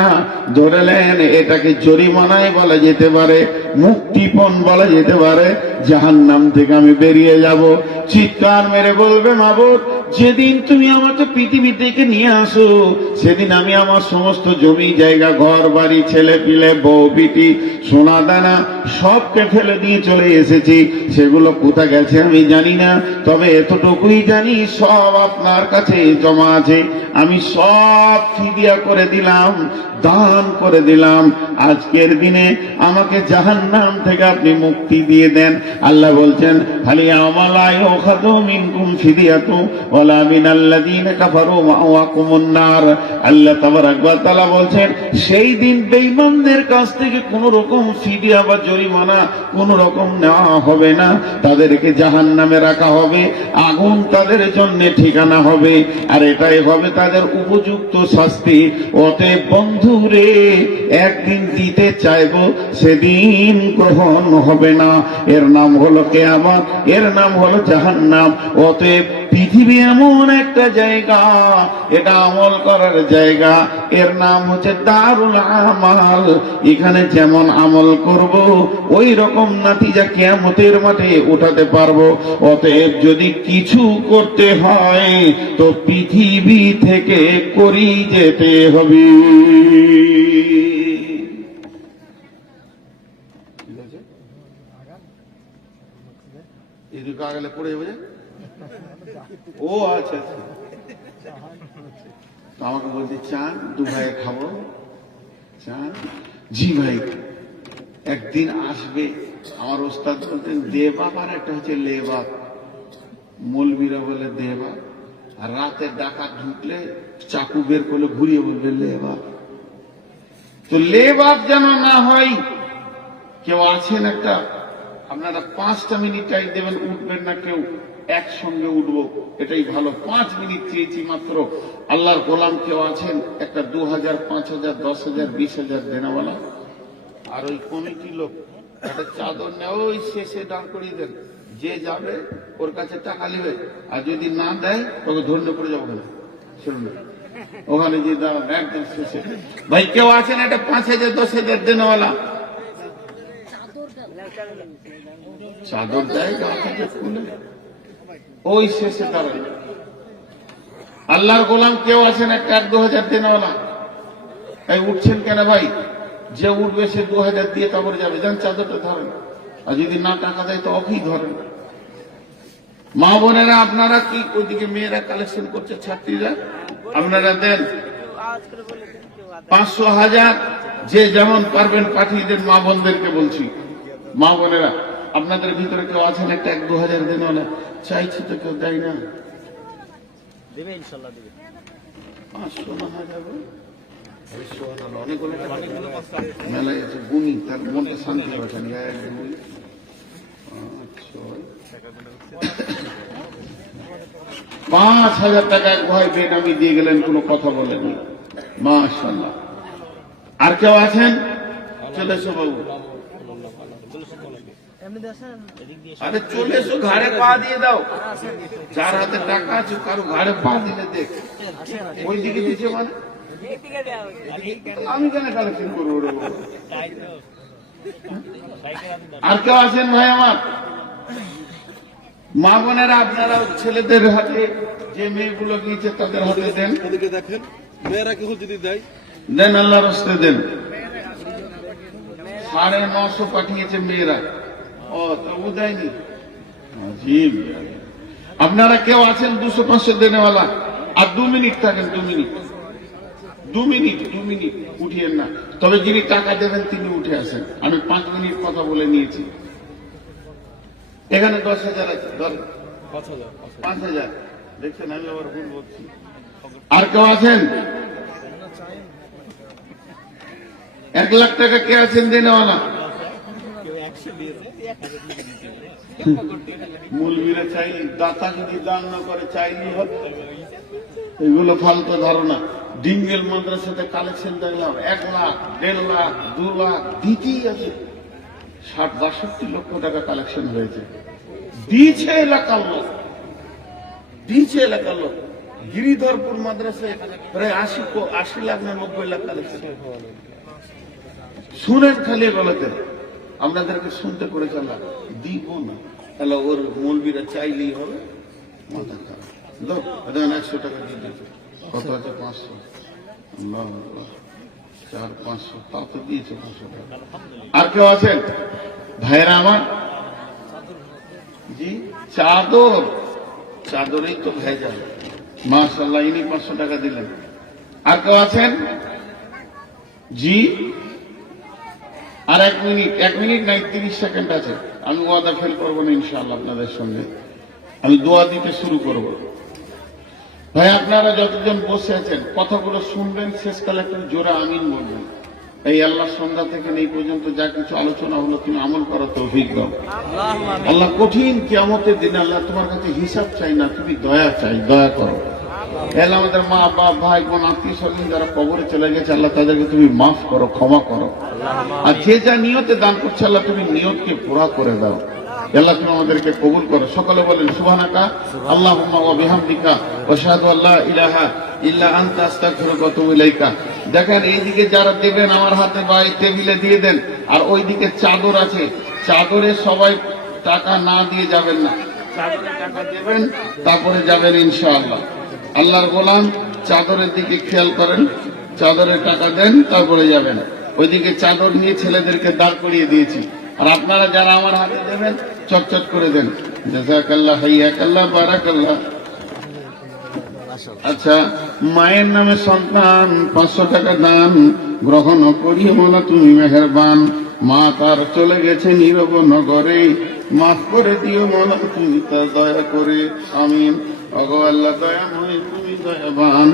ধরেলেন এটাকে জরিমানায় বলা যেতে পারে, মুক্তিপণ বলা যেতে পারে। জাহান্নাম থেকে আমি বেরিয়ে যাব, চিৎকার মেরে বলবে মাবুদ, যেদিন তুমি আমাকে পৃথিবী থেকে নিয়ে আসো সেদিন আমি আমার সমস্ত জমি জায়গা ঘর বাড়ি ছেলে পিলে বউ বিটি সোনা দানা সবকে ফেলে দিয়ে চলে এসেছি। সেগুলো কোথায় গেছে আমি জানি না, তবে এতটুকুই জানি সব আপনার কাছে জমা আছে। আমি সব ফিদিয়া করে দিলাম, দান করে দিলাম। আজকের দিনে আমাকে জাহান্নাম থেকে আপনি মুক্তি দিয়ে দেন। আল্লাহ বলছেন ফালিয়াউমা লা ইউখাযু মিনকুম ফিদিয়াতুন ওয়ালা মিনাল্লাযীনা কাফারু মাওয়াকুমুন নার। আল্লাহ তাবারাক ওয়া তাআলা বলছেন সেই দিন বেঈমানদের কাছ থেকে কোন রকম ফিদিয়া বা জরিমানা কোন রকম নেওয়া হবে না, তাদেরকে জাহান্নামে রাখা হবে, আগুন তাদের জন্য ঠিকানা হবে, আর এটাই হবে তাদের উপযুক্ত শাস্তি। অতএব বন্ধুরে, একদিন দিতে চাইবো, সেদিন গ্রহণ হবে না। এর নাম হলো কিয়ামত, এর নাম হলো জাহান্নাম। অতএব পৃথিবী এমন একটা জায়গা, এটা আমল করার জায়গা, এর নাম হচ্ছে দারুল আমাল। এখানে যেমন আমল করব ওই রকম নাতিজা কিয়ামতের মাঠে উঠাতে পারবো। অতএব যদি কিছু করতে হয় তো পৃথিবী থেকে করি যেতে হবে। এদিকে আগলে পড়ে যাবে। ও আচ্ছা আচ্ছা, আমাকে বলছে চান দু ভাই খাবো চান। জি ভাই, একদিন আসবে। আমার ওস্তাদ বলতেন দেবাব আর একটা হচ্ছে লেবাব। মৌলবীরা বলে দেবাব, আর রাতে ডাকাত ঢুকলে চাকু বের করলে ঘুরিয়ে বলবে লেবাব। তো লেবাব যেন না হয়। কেউ আছেন একটা, আপনারা 5টা মিনিট টাইম দেবেন, উঠবেন না কেউ, একসঙ্গে উঠবো, এটাই ভালো। 5 মিনিট চেয়েছি মাত্র। আল্লাহর গোলাম কেউ আছেন একটা 2000, 5000, 10,000, 20,000 দেনাওয়ালা? আর ওই কমিটি লোক একটা চাদর নেয়, ওই শেষে দান করিয়ে দেন, যে যাবে ওর কাছে টাকা নেবে, আর যদি না দেয় ওকে ধন্য করে যাবো না। শুনুন ওখানে যে দাঁড়ান একদম শেষে। ভাই কেউ আছেন একটা 5,000, 10,000 দেনাওয়ালা? চাদর দেয় খুলে ওই শেষে দাঁড়ান। আল্লাহর গোলাম কেউ আছেন একটা 1-2,000 দেনাওয়ালা? এই উঠছেন কেন ভাই? যে উঠবে সে 2,000 দিয়ে তারপরে যাবে, যান চাদরটা ধরেন, আর যদি না টাকা দেয় তো অফি ধরেন। মা বোনেরা আপনারা কি ওইদিকে মেয়েরা কালেকশন করছে, ছাত্রীরা আপনারা দেন 500, 1000 যে যেমন পারবেন পাঠিয়ে দেন। মা বোনদেরকে বলছি, মা বোনেরা আপনাদের ভিতরে কেউ আছেন একটা 1-2,000 দেনাওয়ালা? চাইছি তো কেউ দেয় না। দেবে ইনশাআল্লাহ দেবে। 500 না যাবে অনেকগুলো মেলায় আছে, গুণী তার মনটা শান্তি পাচ্ছেন। 1, 2, 5,000 টাকা এক ভাই বেনামি দিয়ে গেলেন, কোনো কথা বলেনি। মাশাআল্লাহ। আর কেউ আছেন? চলে এসো বাবু, আরে চলে এসো, ঘাড়ে পা দিয়ে দাও। যার হাতে টাকা আছে কারো ঘাড়ে পা দিলে দেখ ওই দিকে দিচ্ছে, মানে আমি কেন কালেকশন করবো? আর কেউ আছেন ভাই আমার? মা বোনেরা আপনারা ছেলেদের হাতে যে মেয়েগুলো গিয়েছে তাদের হাতে দেন, ওদিকে দেখেন, মেয়েরা কেউ যদি দেয়, দেন, আল্লাহর রাস্তে দেন। 950 পাঠিয়েছে মেয়েরা, ও তবু দেয়নি। আজীব। আপনারা কেউ আছেন 200-500 দেনেওয়ালা? আর 2 মিনিট থাকেন, 2 মিনিট, 2 মিনিট, 2 মিনিট উঠিয়েন না। তবে যিনি টাকা দেবেন তিনি উঠে আসেন। আমি 5 মিনিট কথা বলে নিয়েছি। এখানে 10,000 আছে, 5,000 দেখছেন, আমি আবার ভুল বলছি। আর কেউ আছেন? 1 লাখ টাকা কে আছেন দেনেওয়ালা? মূলবীরা চাইলে, দাতা যদি দান না করে চাইলেই হবে। এগুলো ফালতু ধারণা। ডিঙ্গেল মাদ্রাসাতে কালেকশন দেখলাম 1 লাখ, 1.5 লাখ, 2 লাখ দিতেই আছে। 60-62 লক্ষ টাকা কালেকশন হয়েছে, দিয়েছে এলাকার লোক, দিয়েছে এলাকার লোক। গিরিধরপুর মাদ্রাসায় প্রায় 80 লাখ না 90 লাখ কালেকশন। শুনেন খালি বলতে, আপনাদেরকে শুনতে করে চালাম, দিব না তাহলে ওর মৌলবীরা চাইলেই হবে। মাথা খারাপ। 100 টাকা দিয়ে দিয়েছে। কত আছে? 500। 400-500 তাও তো দিয়েছে 500 টাকা। আর কেউ আছেন ভাইয়েরা আমার? জি, চাদর, চাদরেই তো ভেজাল। মাশাআল্লাহ, ইনি 500 টাকা দিলেন। আর কেউ আছেন? জি, আর 1 মিনিট নাই, 30 সেকেন্ড আছে। আমি ওয়াদা ফেল করবো না ইনশাআল্লাহ। আপনাদের সঙ্গে আমি দোয়া দিতে শুরু করব। ভাই আপনারা যতজন বসে আছেন কথাগুলো শুনবেন, শেষকালে একটু জোরে আমিন বলবেন। এই আল্লাহ সন্ধ্যা থেকে এই পর্যন্ত যা কিছু আলোচনা হলো তুমি আমল করার তৌফিক দাও। আল্লাহ কঠিন কিয়ামতের দিনে আল্লাহ তোমার কাছে হিসাব চাই না, তুমি দয়া চাই, দয়া করো। এলা আমাদের মা বাপ ভাই বোন আত্মীয় স্বজন যারা কবরে চলে গেছে আল্লাহ তাদেরকে তুমি মাফ করো, ক্ষমা করো। আর যে যা নিয়তে দান করছে আল্লাহ তুমি নিয়তকে পুরা করে দাও। আল্লাহ তুমি আমাদেরকে কবুল করো। সকলে বলেন সুবহানাকা আল্লাহুম্মা ওয়া বিহামদিকা ওয়া আশহাদু আল্লা ইলাহা ইল্লা আনতা আস্তাগফিরুকা ওয়া আতুবু ইলাইকা। দেখেন এইদিকে যারা দেবেন আমার হাতে বা এই টেবিলে দিয়ে দেন। আর ওইদিকে চাদর আছে, চাদরে সবাই টাকা না দিয়ে যাবেন না, চাদরে টাকা দেবেন তারপরে যাবেন ইনশাআল্লাহ। আল্লাহর গোলাম চাদরের দিকে খেয়াল করেন, চাদরে টাকা দেন তারপরে যাবেন। ওইদিকে চাদর নিয়ে ছেলেদেরকে দাঁড় করিয়ে দিয়েছি। আর আপনারা যারা আমার হাতে দেবেন চটচট করে দেন। জাযাকাল্লাহ, হাইয়াকাল্লাহ, বারাকাল্লাহ। আচ্ছা, মায়ের নামে সন্তান 500 টাকা দান গ্রহণ করিও মোলা তুমি মেহেরবান। মা তার চলে গেছে নীরব নগরে, মাফ করে দিও মোলা তুমি তার দয়া করে। আমিন। ওগো আল্লাহ দয়াময় তুমি দয়াবান,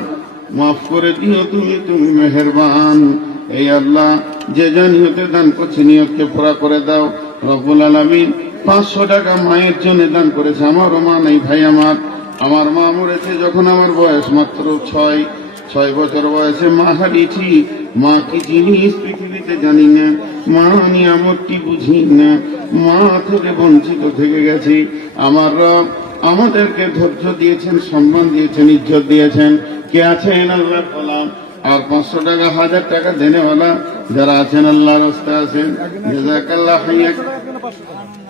মাফ করে দিও তুমি মেহেরবান। এই আল্লাহ যে যা নিয়তে দান করছে নিয়তকে পুরা করে দাও রব্বুল আলামিন। 500 টাকা মায়ের জন্য দান করেছে। আমারও মা নেই ভাই, আমার মা মরেছে যখন আমার বয়স মাত্র 6 বছর বয়সে মা হারিয়েছি। মা কি জিনিস পৃথিবীতে জানি না, মা নিয়ামতটি বুঝি না, মা থেকে বঞ্চিত থেকে গেছি। আমার রব আমাদেরকে ধৈর্য দিয়েছেন, সম্মান দিয়েছেন, ইজ্জত দিয়েছেন। কে আছেন আল্লাহ গোলাম? আর 500 টাকা 1000 টাকা দেনেওয়ালা যারা আছেন আল্লাহ রাস্তায় আছেন, জাযাকাল্লাহ, হাইয়াক।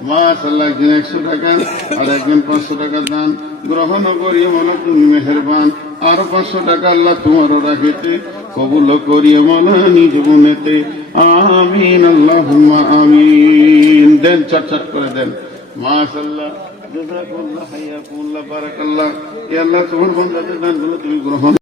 মাশাআল্লাহ, একজন 100 টাকা আর একজন 500 টাকা দান গ্রহণ করিও মোলা তুমি মেহেরবান। আর 500 টাকা আল্লাহ তোমারও রাখিতে কবুল করিও মোলা নিজ গুণেতে। আমিন, আল্লাহুম্মা আমিন। দেন, চটচট করে দেন। মাশাআল্লাহ, জাযাকাল্লাহ, হাইয়াকুল্লাহ, বারাকাল্লাহ। এ আল্লাহ তোমার বান্দাদের দানগুলো তুমি গ্রহণ